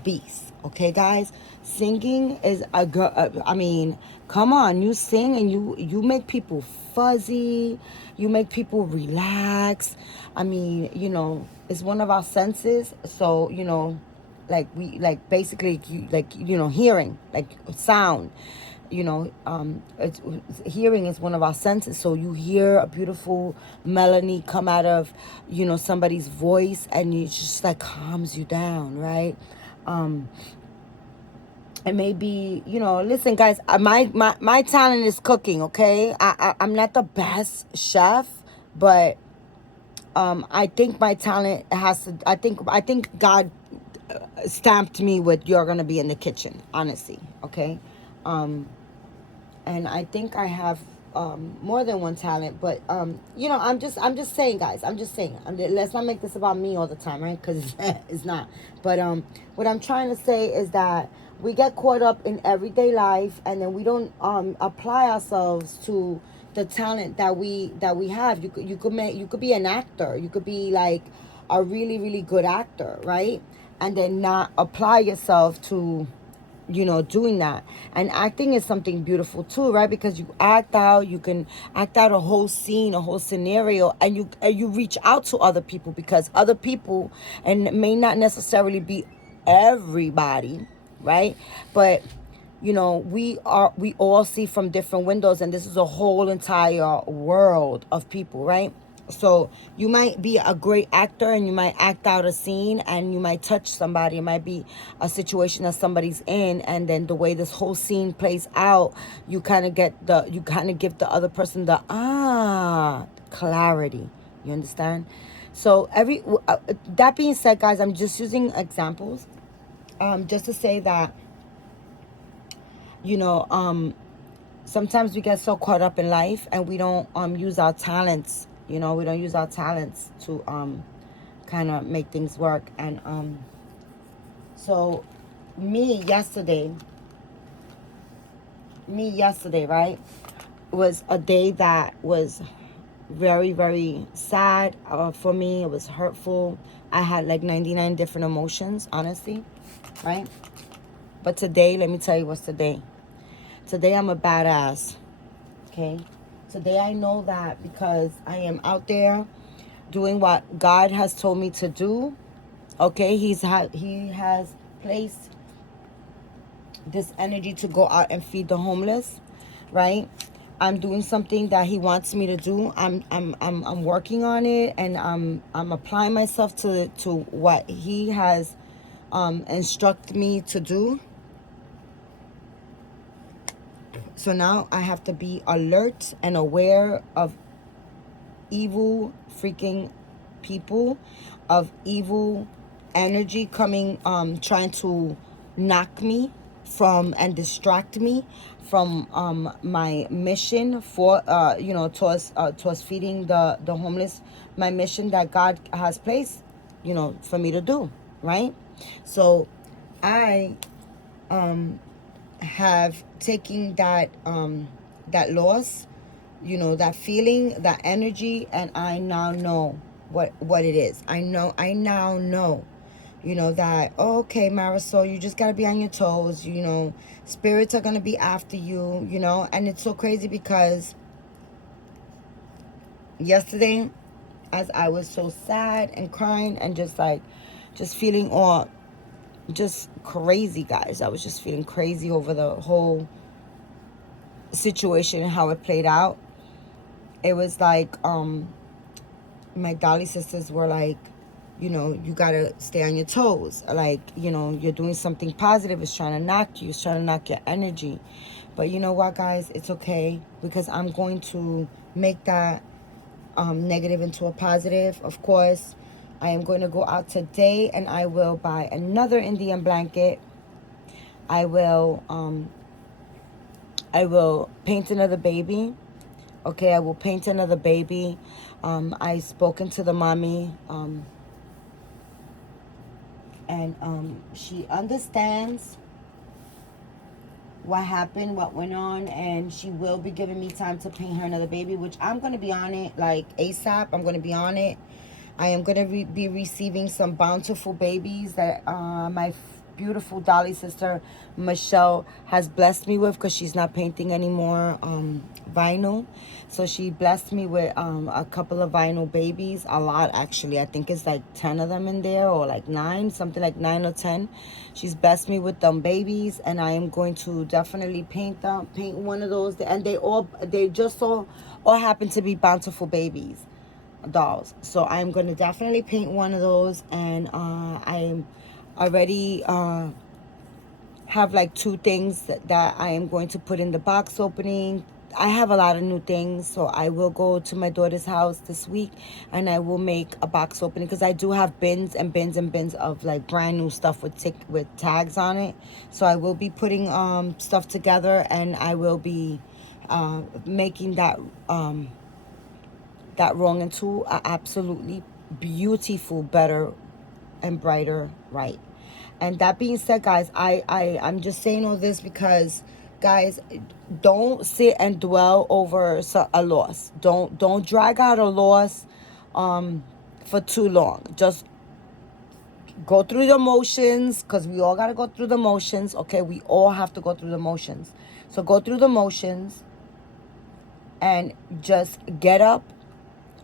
beast. Okay, guys, singing is a good. I mean, come on, you sing and you make people fuzzy. You make people relax. I mean, you know, it's one of our senses. So, you know, like we like basically you know, hearing, like sound. You know, hearing is one of our senses. So you hear a beautiful melody come out of, you know, somebody's voice, and it just like calms you down, right? It may be, you know, listen, guys, my talent is cooking. Okay, I'm not the best chef, but I think my talent has to. I think God stamped me with, you're gonna be in the kitchen. Honestly, okay. And I think I have more than one talent, but you know, I'm just saying, guys. I'm just saying. Let's not make this about me all the time, right? Because it's not. But what I'm trying to say is that we get caught up in everyday life, and then we don't apply ourselves to the talent that we have. You could be an actor. You could be like a really, really good actor, right? And then not apply yourself to, you know, doing that. And acting is something beautiful too, right? Because you can act out a whole scene, a whole scenario, and you reach out to other people, because other people, and it may not necessarily be everybody, right? But, you know, we all see from different windows, and this is a whole entire world of people, right? So you might be a great actor, and you might act out a scene, and you might touch somebody. It might be a situation that somebody's in, and then the way this whole scene plays out, you kind of give the other person the clarity. You understand? So that being said, guys, I'm just using examples, just to say that you know, sometimes we get so caught up in life and we don't use our talents. You know, we don't use our talents to kind of make things work. And so me yesterday, right, was a day that was very, very sad for me. It was hurtful. I had like 99 different emotions, honestly, right? But today, let me tell you what's today. Today, I'm a badass, okay? Today, I know that because I am out there doing what God has told me to do, okay? He has placed this energy to go out and feed the homeless, right? I'm doing something that he wants me to do. I'm working on it, and I'm applying myself to what he has instructed me to do. So now I have to be alert and aware of evil freaking people, of evil energy coming, trying to knock me from and distract me from my mission for towards feeding the homeless, my mission that God has placed, for me to do, right? So I have taken that loss, that feeling, that energy, and I now know what it is. I now know, that, oh, okay, Marisol, you just got to be on your toes. Spirits are going to be after you, and it's so crazy because yesterday, as I was so sad and crying and just feeling all just crazy, guys. I was just feeling crazy over the whole situation and how it played out. It was like my Dolly sisters were like, you gotta stay on your toes. Like, you're doing something positive. It's trying to knock you. It's trying to knock your energy. But you know what, guys? It's okay, because I'm going to make that negative into a positive. Of course, I am going to go out today and I will buy another Indian blanket. I will paint another baby. Okay, I will paint another baby. I spoken to the mommy, and she understands what happened, what went on, and she will be giving me time to paint her another baby, which I'm going to be on it like ASAP. I'm going to be on it. I am going to be receiving some bountiful babies that my beautiful Dolly sister Michelle has blessed me with, because she's not painting anymore vinyl. So she blessed me with a couple of vinyl babies, a lot actually. I think it's like 10 of them in there, or like 9, something like 9 or 10. She's blessed me with them babies, and I am going to definitely paint one of those. And they just all happen to be bountiful babies, dolls. So I'm going to definitely paint one of those, and I'm already have like 2 things that I am going to put in the box opening. I have a lot of new things, so I will go to my daughter's house this week and I will make a box opening, because I do have bins and bins and bins of like brand new stuff with tags on it. So I will be putting stuff together, and I will be making that wrong into a absolutely beautiful, better and brighter right. And that being said, guys, I'm just saying all this because, guys, don't sit and dwell over a loss. Don't drag out a loss for too long. Just go through the motions, because we all got to go through the motions. Okay, we all have to go through the motions. So go through the motions and just get up.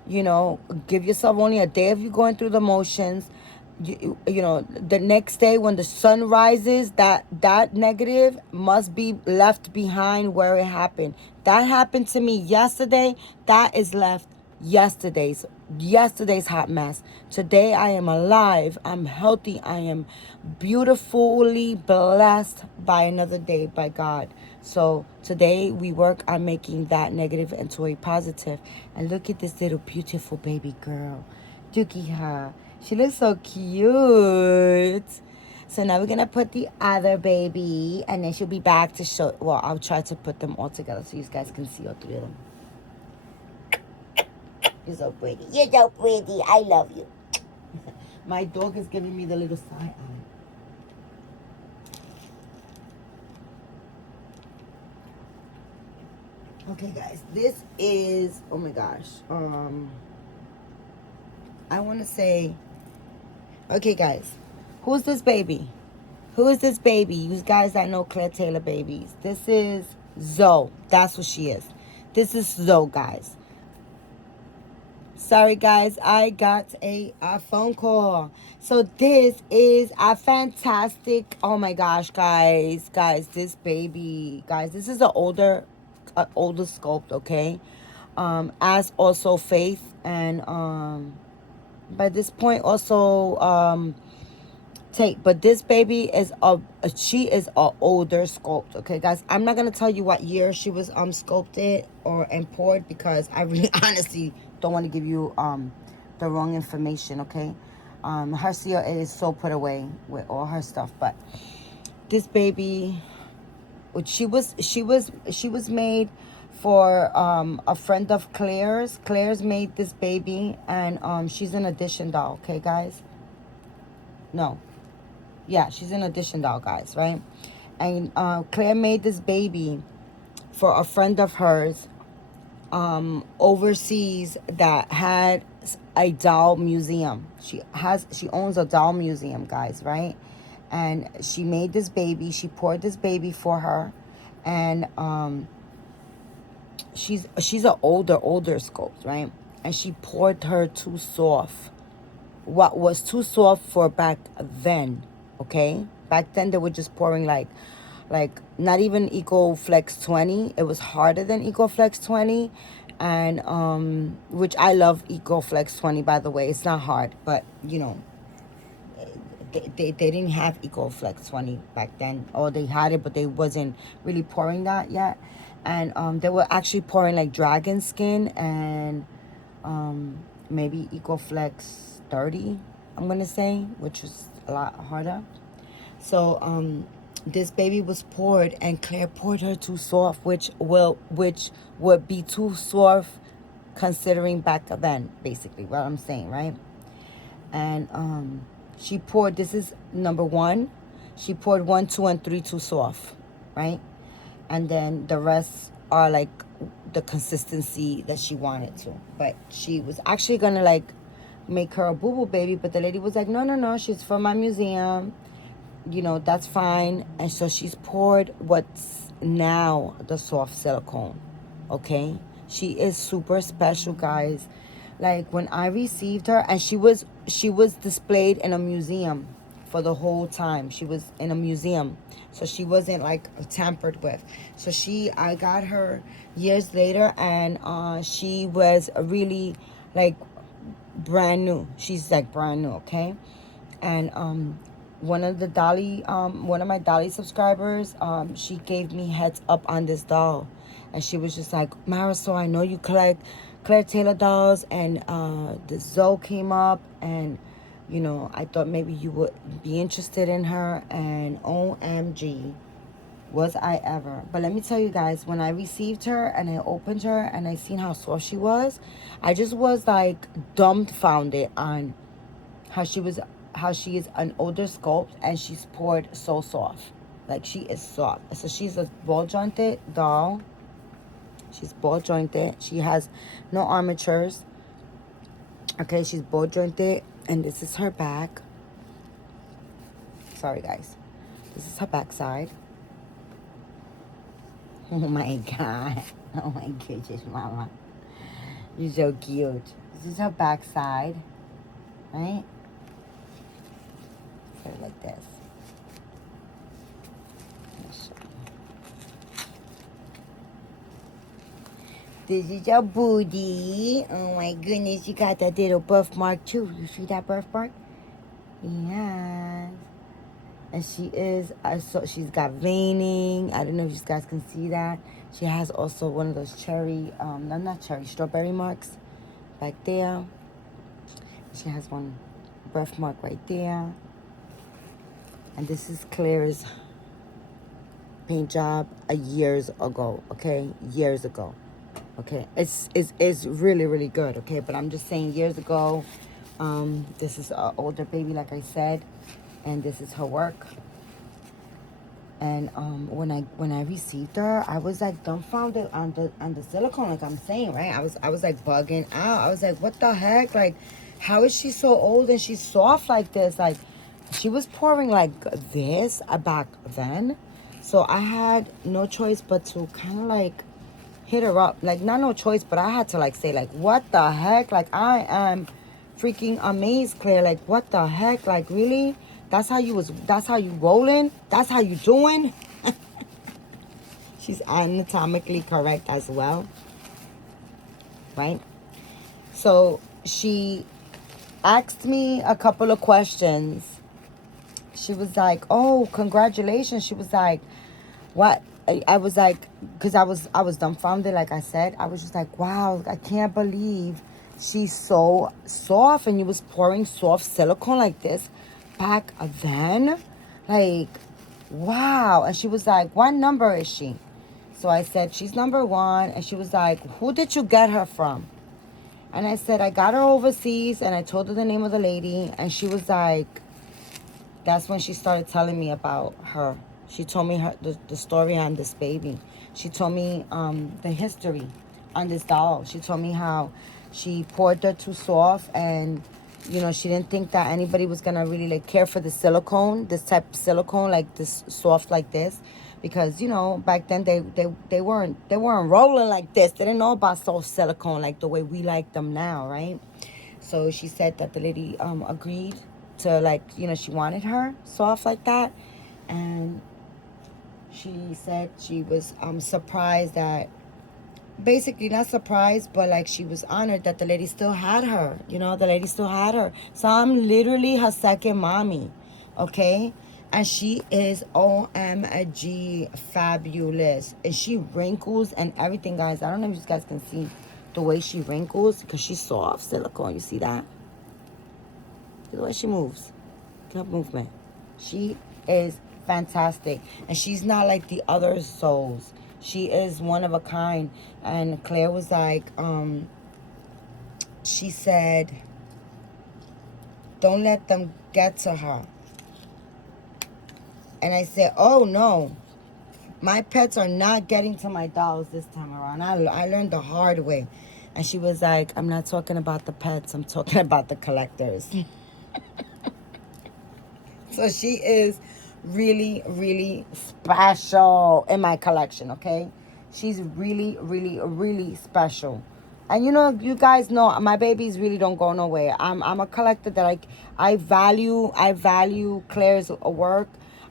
Give yourself only a day of you going through the motions. The next day when the sun rises, that negative must be left behind where it happened. That happened to me yesterday. That is left yesterday's hot mess. Today I am alive. I'm healthy. I am beautifully blessed by another day by God. So today we work on making that negative into a positive. And look at this little beautiful baby girl. Dookie her. She looks so cute. So now we're gonna put the other baby, and then she'll be back to show. Well, I'll try to put them all together so you guys can see all three of them. You're so pretty. You're so pretty. I love you. My dog is giving me the little side eye. Okay, guys, this is, oh my gosh, I want to say, okay, guys, who's this baby? Who is this baby? You guys that know Claire Taylor babies. This is Zoe. That's what she is. This is Zoe, guys. Sorry, guys, I got a phone call. So this is a fantastic, oh my gosh, guys, this baby, guys, this is an older sculpt, okay? As also Faith, and by this point also Tate, but this baby is she is a older sculpt, okay, guys? I'm not gonna tell you what year she was sculpted or imported, because I really honestly don't want to give you the wrong information, okay? Her COA is so put away with all her stuff, but this baby, she was made for a friend of Claire's. Claire's made this baby, and she's an addition doll, okay, guys? No. Yeah, she's an addition doll, guys, right? And Claire made this baby for a friend of hers overseas that had a doll museum. She owns a doll museum, guys, right? And she made this baby. She poured this baby for her, and she's an older sculpt, right? And she poured her too soft. What was too soft for back then, okay? Back then they were just pouring like not even EcoFlex 20. It was harder than EcoFlex 20, and which I love EcoFlex 20, by the way. It's not hard, but you know, they didn't have EcoFlex 20 back then, or they had it, but they wasn't really pouring that yet. And they were actually pouring like dragon skin and maybe EcoFlex 30, I'm gonna say, which was a lot harder. So this baby was poured, and Claire poured her too soft, which would be too soft considering back then, basically what I'm saying, right? And she poured, this is number 1, she poured 1, 2, and 3 too soft, right? And then the rest are like the consistency that she wanted to. But she was actually gonna like make her a boo-boo baby, but the lady was like, no, she's from my museum, you know, that's fine. And so she's poured what's now the soft silicone, okay? She is super special, guys. Like when I received her, and she was displayed in a museum for the whole time. She was in a museum, so she wasn't like tampered with. So I got her years later, and she was really like brand new. She's like brand new, okay? And one of my Dolly subscribers, she gave me heads up on this doll, and she was just like, Marisol, I know you collect Claire Taylor dolls, and the Zoe came up, and you know, I thought maybe you would be interested in her. And OMG, was I ever. But let me tell you guys, when I received her and I opened her and I seen how soft she was, I just was like dumbfounded on how she is an older sculpt, and she's poured so soft. Like, she is soft. So she's a ball jointed doll. She's ball jointed. She has no armatures. Okay, she's ball jointed, and this is her back. Sorry, guys. This is her back side. Oh my god. Oh my goodness, mama. You're so cute. This is her back side. Right? Put it like this. This is your booty. Oh my goodness, you got that little birthmark too. You see that birthmark? Yes. And she is, so she's got veining. I don't know if you guys can see that. She has also one of those cherry, no, not cherry, strawberry marks back there. She has one birthmark right there. And this is Claire's paint job years ago, okay? Years ago, okay? It's really, really good, okay? But I'm just saying years ago, this is an older baby, like I said, and this is her work. And when I received her, I was like dumbfounded on the silicone, like I'm saying, right? I was like bugging out. I was like, what the heck? Like, how is she so old and she's soft like this? Like, she was pouring like this back then. So I had no choice but to kind of like hit her up. Like, not no choice, but I had to like say like, what the heck? Like, I am freaking amazed, Claire. Like, what the heck? Like, really? That's how you rolling? That's how you doing? She's anatomically correct as well, right? So she asked me a couple of questions. She was like, oh, congratulations. She was like, what? I was like, because I was dumbfounded, like I said. I was just like, wow, I can't believe she's so soft, and you was pouring soft silicone like this back then. Like, wow. And she was like, what number is she? So I said, she's number 1. And she was like, who did you get her from? And I said, I got her overseas. And I told her the name of the lady. And she was like, that's when she started telling me about her. She told me the story on this baby. She told me the history on this doll. She told me how she poured her too soft, and you know, she didn't think that anybody was gonna really like care for the silicone, this type of silicone, like this soft like this, because you know back then they weren't rolling like this. They didn't know about soft silicone like the way we like them now, right? So she said that the lady agreed to, like, you know, she wanted her soft like that. And she said she was surprised that, basically not surprised, but like she was honored that the lady still had her. You know, the lady still had her. So I'm literally her second mommy, okay? And she is OMG fabulous. And she wrinkles and everything, guys. I don't know if you guys can see the way she wrinkles, because she's soft silicone. You see that? The way she moves. Look at her movement. She is fantastic. And she's not like the other souls. She is one of a kind. And Claire was like, she said, don't let them get to her. And I said, oh no, my pets are not getting to my dolls this time around. I learned the hard way. And she was like, I'm not talking about the pets, I'm talking about the collectors. So she is really, really special in my collection, okay? She's really, really, really special. And you know, you guys know my babies really don't go nowhere. I'm a collector that I value Claire's work.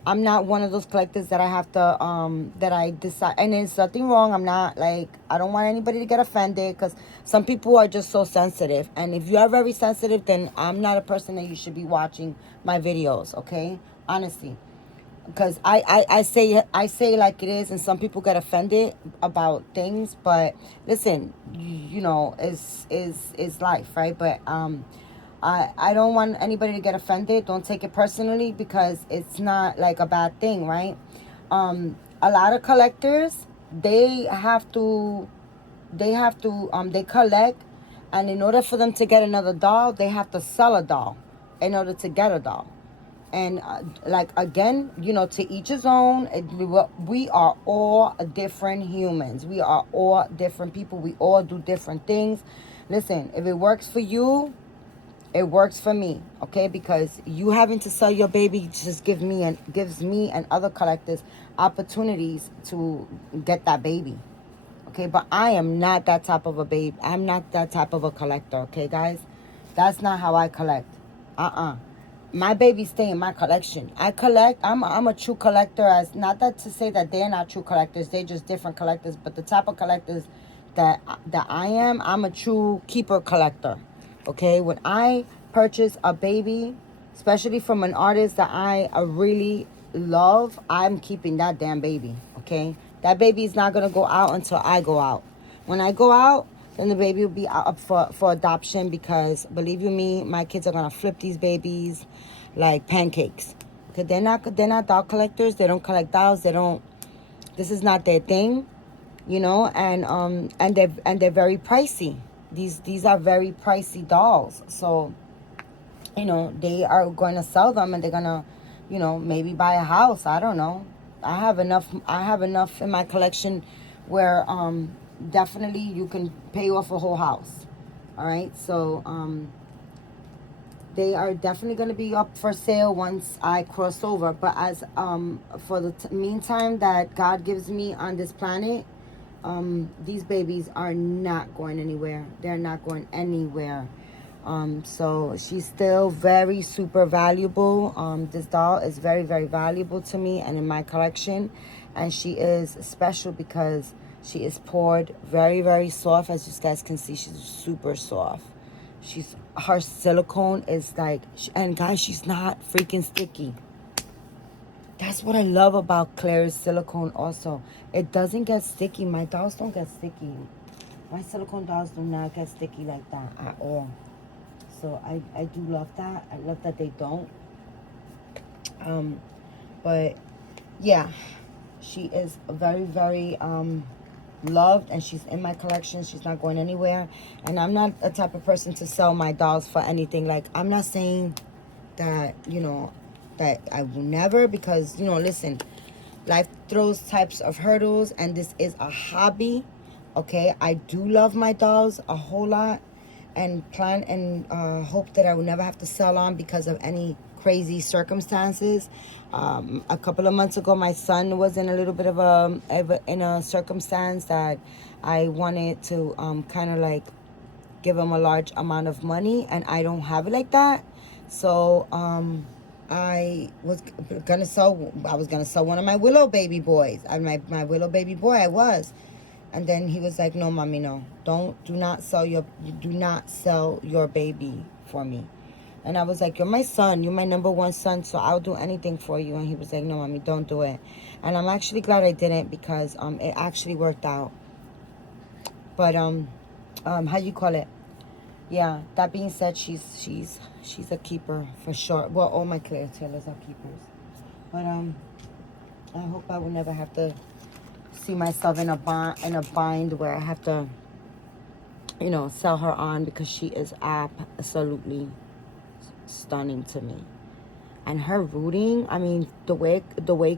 I'm not one of those collectors that I have to that I decide, and there's nothing wrong. I'm not like, I don't want anybody to get offended, because some people are just so sensitive, and if you are very sensitive, then I'm not a person that you should be watching my videos, okay? Honestly, because I say like it is, and some people get offended about things, but listen, you know, is life, right? But I don't want anybody to get offended. Don't take it personally, because it's not like a bad thing, right? A lot of collectors, they collect, and in order for them to get another doll, they have to sell a doll in order to get a doll. And like, again, you know, to each his own. We are all different humans. We are all different people. We all do different things. Listen, if it works for you, it works for me, okay? Because you having to sell your baby just gives me and other collectors opportunities to get that baby, okay? But I am not that type of a babe. I'm not that type of a collector, okay, guys? That's not how I collect. My babies stay in my collection. I collect. I'm a true collector. As not that to say that they're not true collectors. They're just different collectors. But the type of collectors that I am, I'm a true keeper collector. Okay, when I purchase a baby, especially from an artist that I really love, I'm keeping that damn baby. Okay, that baby is not gonna go out until I go out. When I go out, then the baby will be up for adoption, because believe you me, my kids are gonna flip these babies like pancakes. 'Cause they're not doll collectors. They don't collect dolls. This is not their thing, and they're very pricey. These are very pricey dolls. So, they are going to sell them, and they're going to, maybe buy a house. I don't know. I have enough in my collection where definitely you can pay off a whole house. All right? So, they are definitely going to be up for sale once I cross over. But as for the meantime that God gives me on this planet, these babies are not going anywhere. They're not going anywhere. So she's still very super valuable. This doll is very, very valuable to me and in my collection. And she is special because she is poured very, very soft. As you guys can see, she's super soft. Her silicone is like, and guys, she's not freaking sticky. That's what I love about Clarie's silicone also. It doesn't get sticky. My dolls don't get sticky. My silicone dolls do not get sticky like that at all. So I do love that. I love that they don't. But yeah, she is very, very loved, and she's in my collection. She's not going anywhere. And I'm not a type of person to sell my dolls for anything. Like, I'm not saying that, that I will never, because, listen, life throws types of hurdles, and this is a hobby. Okay, I do love my dolls a whole lot, and plan and hope that I will never have to sell on because of any crazy circumstances. A couple of months ago, my son was in a little bit of a circumstance that I wanted to kind of like give him a large amount of money, and I don't have it like that. So I was gonna sell one of my Willow baby boys. My Willow baby boy, I was. And then he was like, "No, mommy, no. Do not sell your baby for me." And I was like, "You're my son. You're my number one son, so I'll do anything for you." And he was like, "No, mommy, don't do it." And I'm actually glad I didn't, because it actually worked out. But how you call it? Yeah, that being said, she's a keeper for sure. Well, all my Claire Taylors are keepers. But I hope I will never have to see myself in a bind where I have to, sell her on, because she is absolutely stunning to me. And her rooting, I mean, the way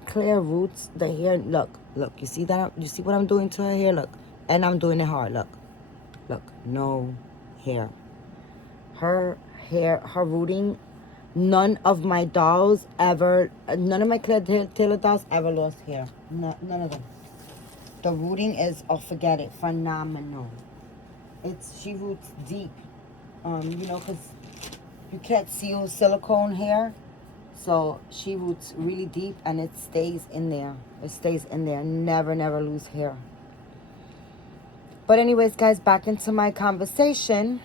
Claire roots the hair. Look, you see that? You see what I'm doing to her hair? Look, and I'm doing it hard. Look, no hair. Her hair, her rooting. None of my Claire Taylor dolls ever lost hair. None of them. The rooting is, forget it, phenomenal. She roots deep, because you can't seal silicone hair, so she roots really deep, and it stays in there. Never lose hair. But anyways, guys, back into my conversation.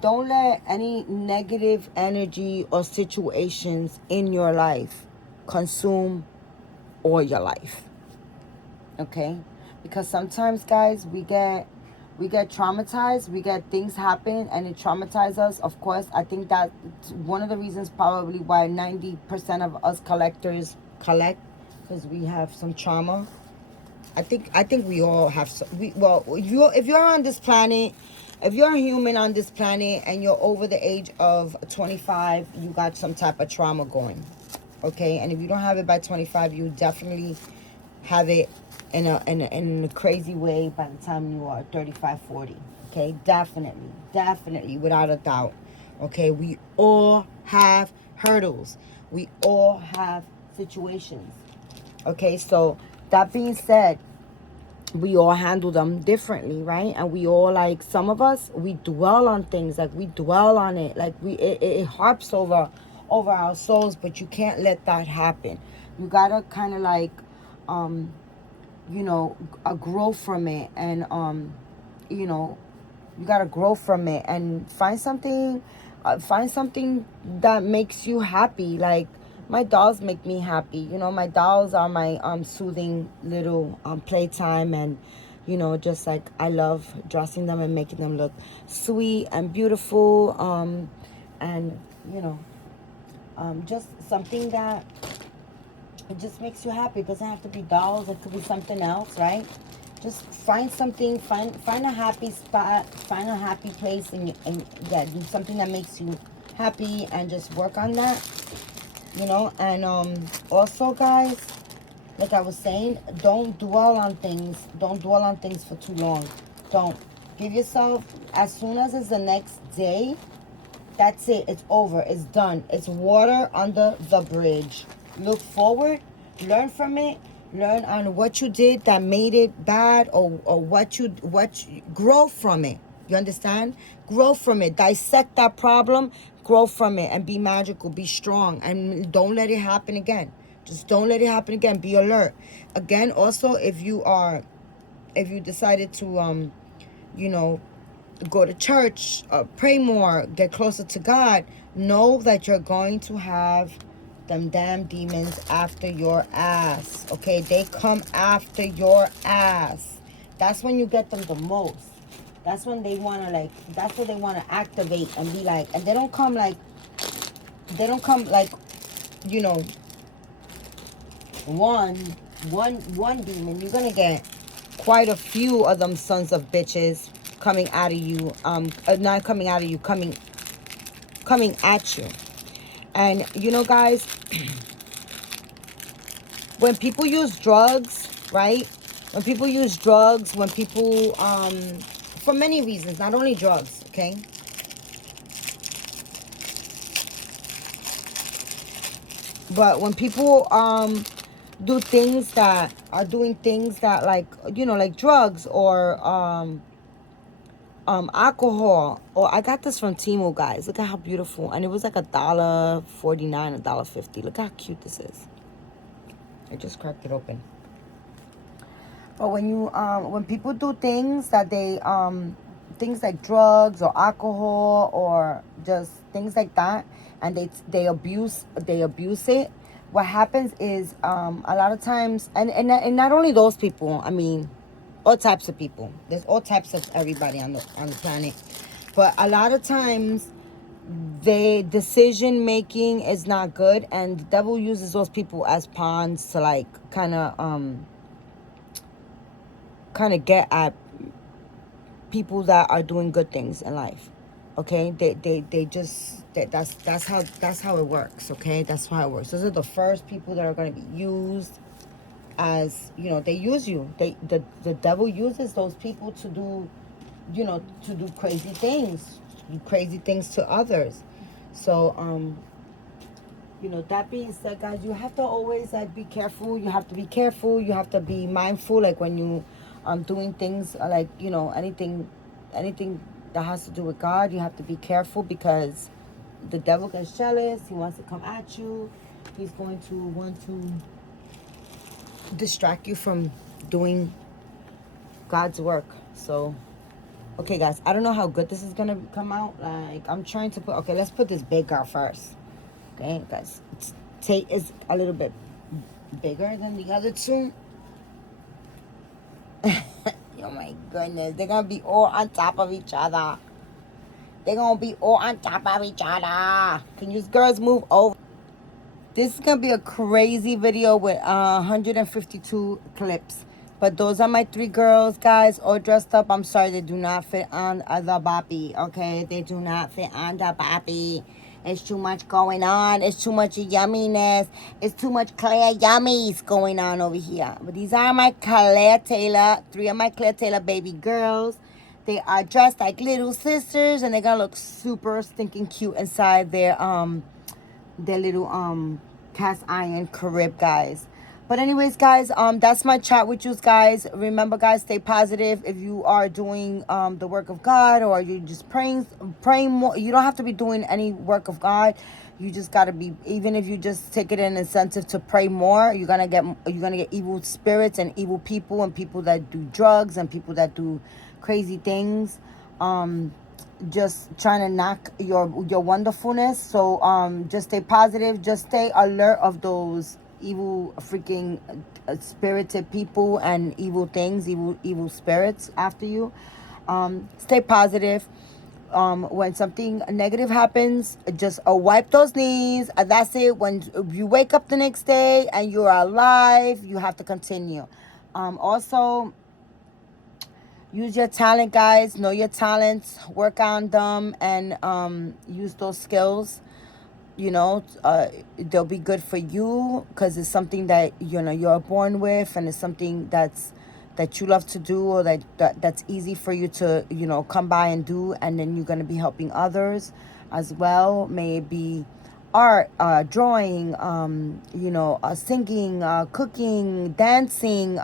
Don't let any negative energy or situations in your life consume all your life. Okay? Because sometimes, guys, we get traumatized. We get things happen and it traumatizes us. Of course, I think that's one of the reasons probably why 90% of us collectors collect, because we have some trauma. I think we all have some. If you're on this planet, if you're a human on this planet and you're over the age of 25, you got some type of trauma going. Okay? And if you don't have it by 25, you definitely have it in a crazy way by the time you are 35, 40. Okay? Definitely, without a doubt. Okay? We all have hurdles. We all have situations. Okay? So, that being said, we all handle them differently, right? And we all, like, some of us, we dwell on things, like we dwell on it, like it harps over our souls. But you can't let that happen. You gotta kind of like grow from it, and you gotta grow from it and find something that makes you happy. Like, my dolls make me happy. My dolls are my soothing little playtime, and You know, just like I love dressing them and making them look sweet and beautiful. And, you know, just something that it just makes you happy. It doesn't have to be dolls. It could be something else, right? Just find something, find a happy spot, find a happy place, and yeah, do something that makes you happy, and just work on that, you know. And also, guys, like I was saying, don't dwell on things. Don't dwell on things for too long. Don't. Give yourself, as soon as it's the next day, that's it. It's over. It's done. It's water under the bridge. Look forward. Learn from it. Learn on what you did that made it bad, or grow from it. You understand? Grow from it. Dissect that problem. Grow from it and be magical. Be strong, and don't let it happen again. Just don't let it happen again. Be alert. Again, also, if you decided to you know, go to church, pray more, get closer to God, know that you're going to have them damn demons after your ass. Okay, they come after your ass. That's when you get them the most. That's when they want to, like, that's what they want to activate and be like. And they don't come like, you know, one demon. You're gonna get quite a few of them sons of bitches coming out of you, not coming out of you, coming at you. And you know, guys, when people use drugs, right? When people use drugs, when people for many reasons, not only drugs, okay? But when people do things that are doing things that, like, you know, like drugs or alcohol. Or I got this from Temu, guys. Look at how beautiful. And it was like $1.49, $1.50. Look how cute this is. I just cracked it open. But when people do things that they things like drugs or alcohol or just things like that, and they abuse it, what happens is a lot of times, and not only those people, I mean, all types of people. There's all types of everybody on the planet. But a lot of times, the decision making is not good, and the devil uses those people as pawns to, like, kind of get at people that are doing good things in life. Okay, that's how it works. Okay, that's how it works. Those are the first people that are going to be used as, you know, they use you. The devil uses those people to do, you know, to do crazy things to others. So you know, that being said, guys, you have to always, like, be careful. You have to be careful. You have to be mindful, like, when you doing things like, you know, anything that has to do with God. You have to be careful, because the devil gets jealous. He wants to come at you. He's going to want to distract you from doing God's work. So, okay, guys, I don't know how good this is gonna come out. Like, I'm trying to put, okay, let's put this big girl first. Okay, guys, Tate is a little bit bigger than the other two. Oh my goodness, they're gonna be all on top of each other. They're gonna be all on top of each other. Can you girls move over? This is gonna be a crazy video with 152 clips. But those are my three girls, guys, all dressed up. I'm sorry, they do not fit on the boppy, okay? They do not fit on the boppy. It's too much going on. It's too much yumminess. It's too much Claire yummies going on over here. But these are my Claire Taylor, three of my Claire Taylor baby girls. They are dressed like little sisters, and they're gonna look super stinking cute inside their little cast iron crib, guys. But anyways, guys, that's my chat with you guys. Remember, guys, stay positive. If you are doing the work of God, or you're just praying more, you don't have to be doing any work of God. You just gotta be, even if you just take it an incentive to pray more, you're gonna get evil spirits and evil people, and people that do drugs, and people that do crazy things. Just trying to knock your wonderfulness. So just stay positive. Just stay alert of those evil freaking spirited people and evil things, evil spirits after you. Stay positive. When something negative happens, just wipe those knees. That's it. When you wake up the next day and you're alive, you have to continue. Also, use your talent, guys. Know your talents. Work on them and use those skills. They'll be good for you because it's something that you're born with, and it's something that you love to do, or that's easy for you to come by and do, and then you're going to be helping others as well. May it be art, drawing, singing, cooking, dancing,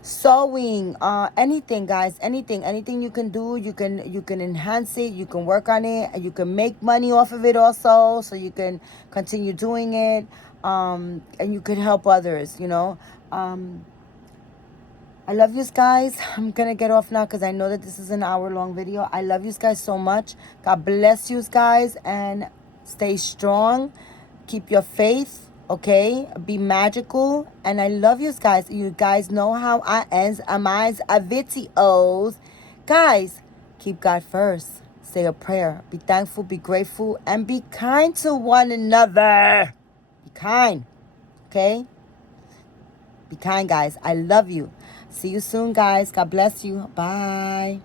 sewing, anything, guys. Anything you can do, you can enhance it, you can work on it, and you can make money off of it also, so you can continue doing it, and you can help others. I love you guys. I'm gonna get off now because I know that this is an hour-long video. I love you guys so much. God bless you guys, and stay strong. Keep your faith, okay? Be magical. And I love you guys. You guys know how I end my videos. Guys, keep God first. Say a prayer. Be thankful, be grateful, and be kind to one another. Be kind, okay? Be kind, guys. I love you. See you soon, guys. God bless you. Bye.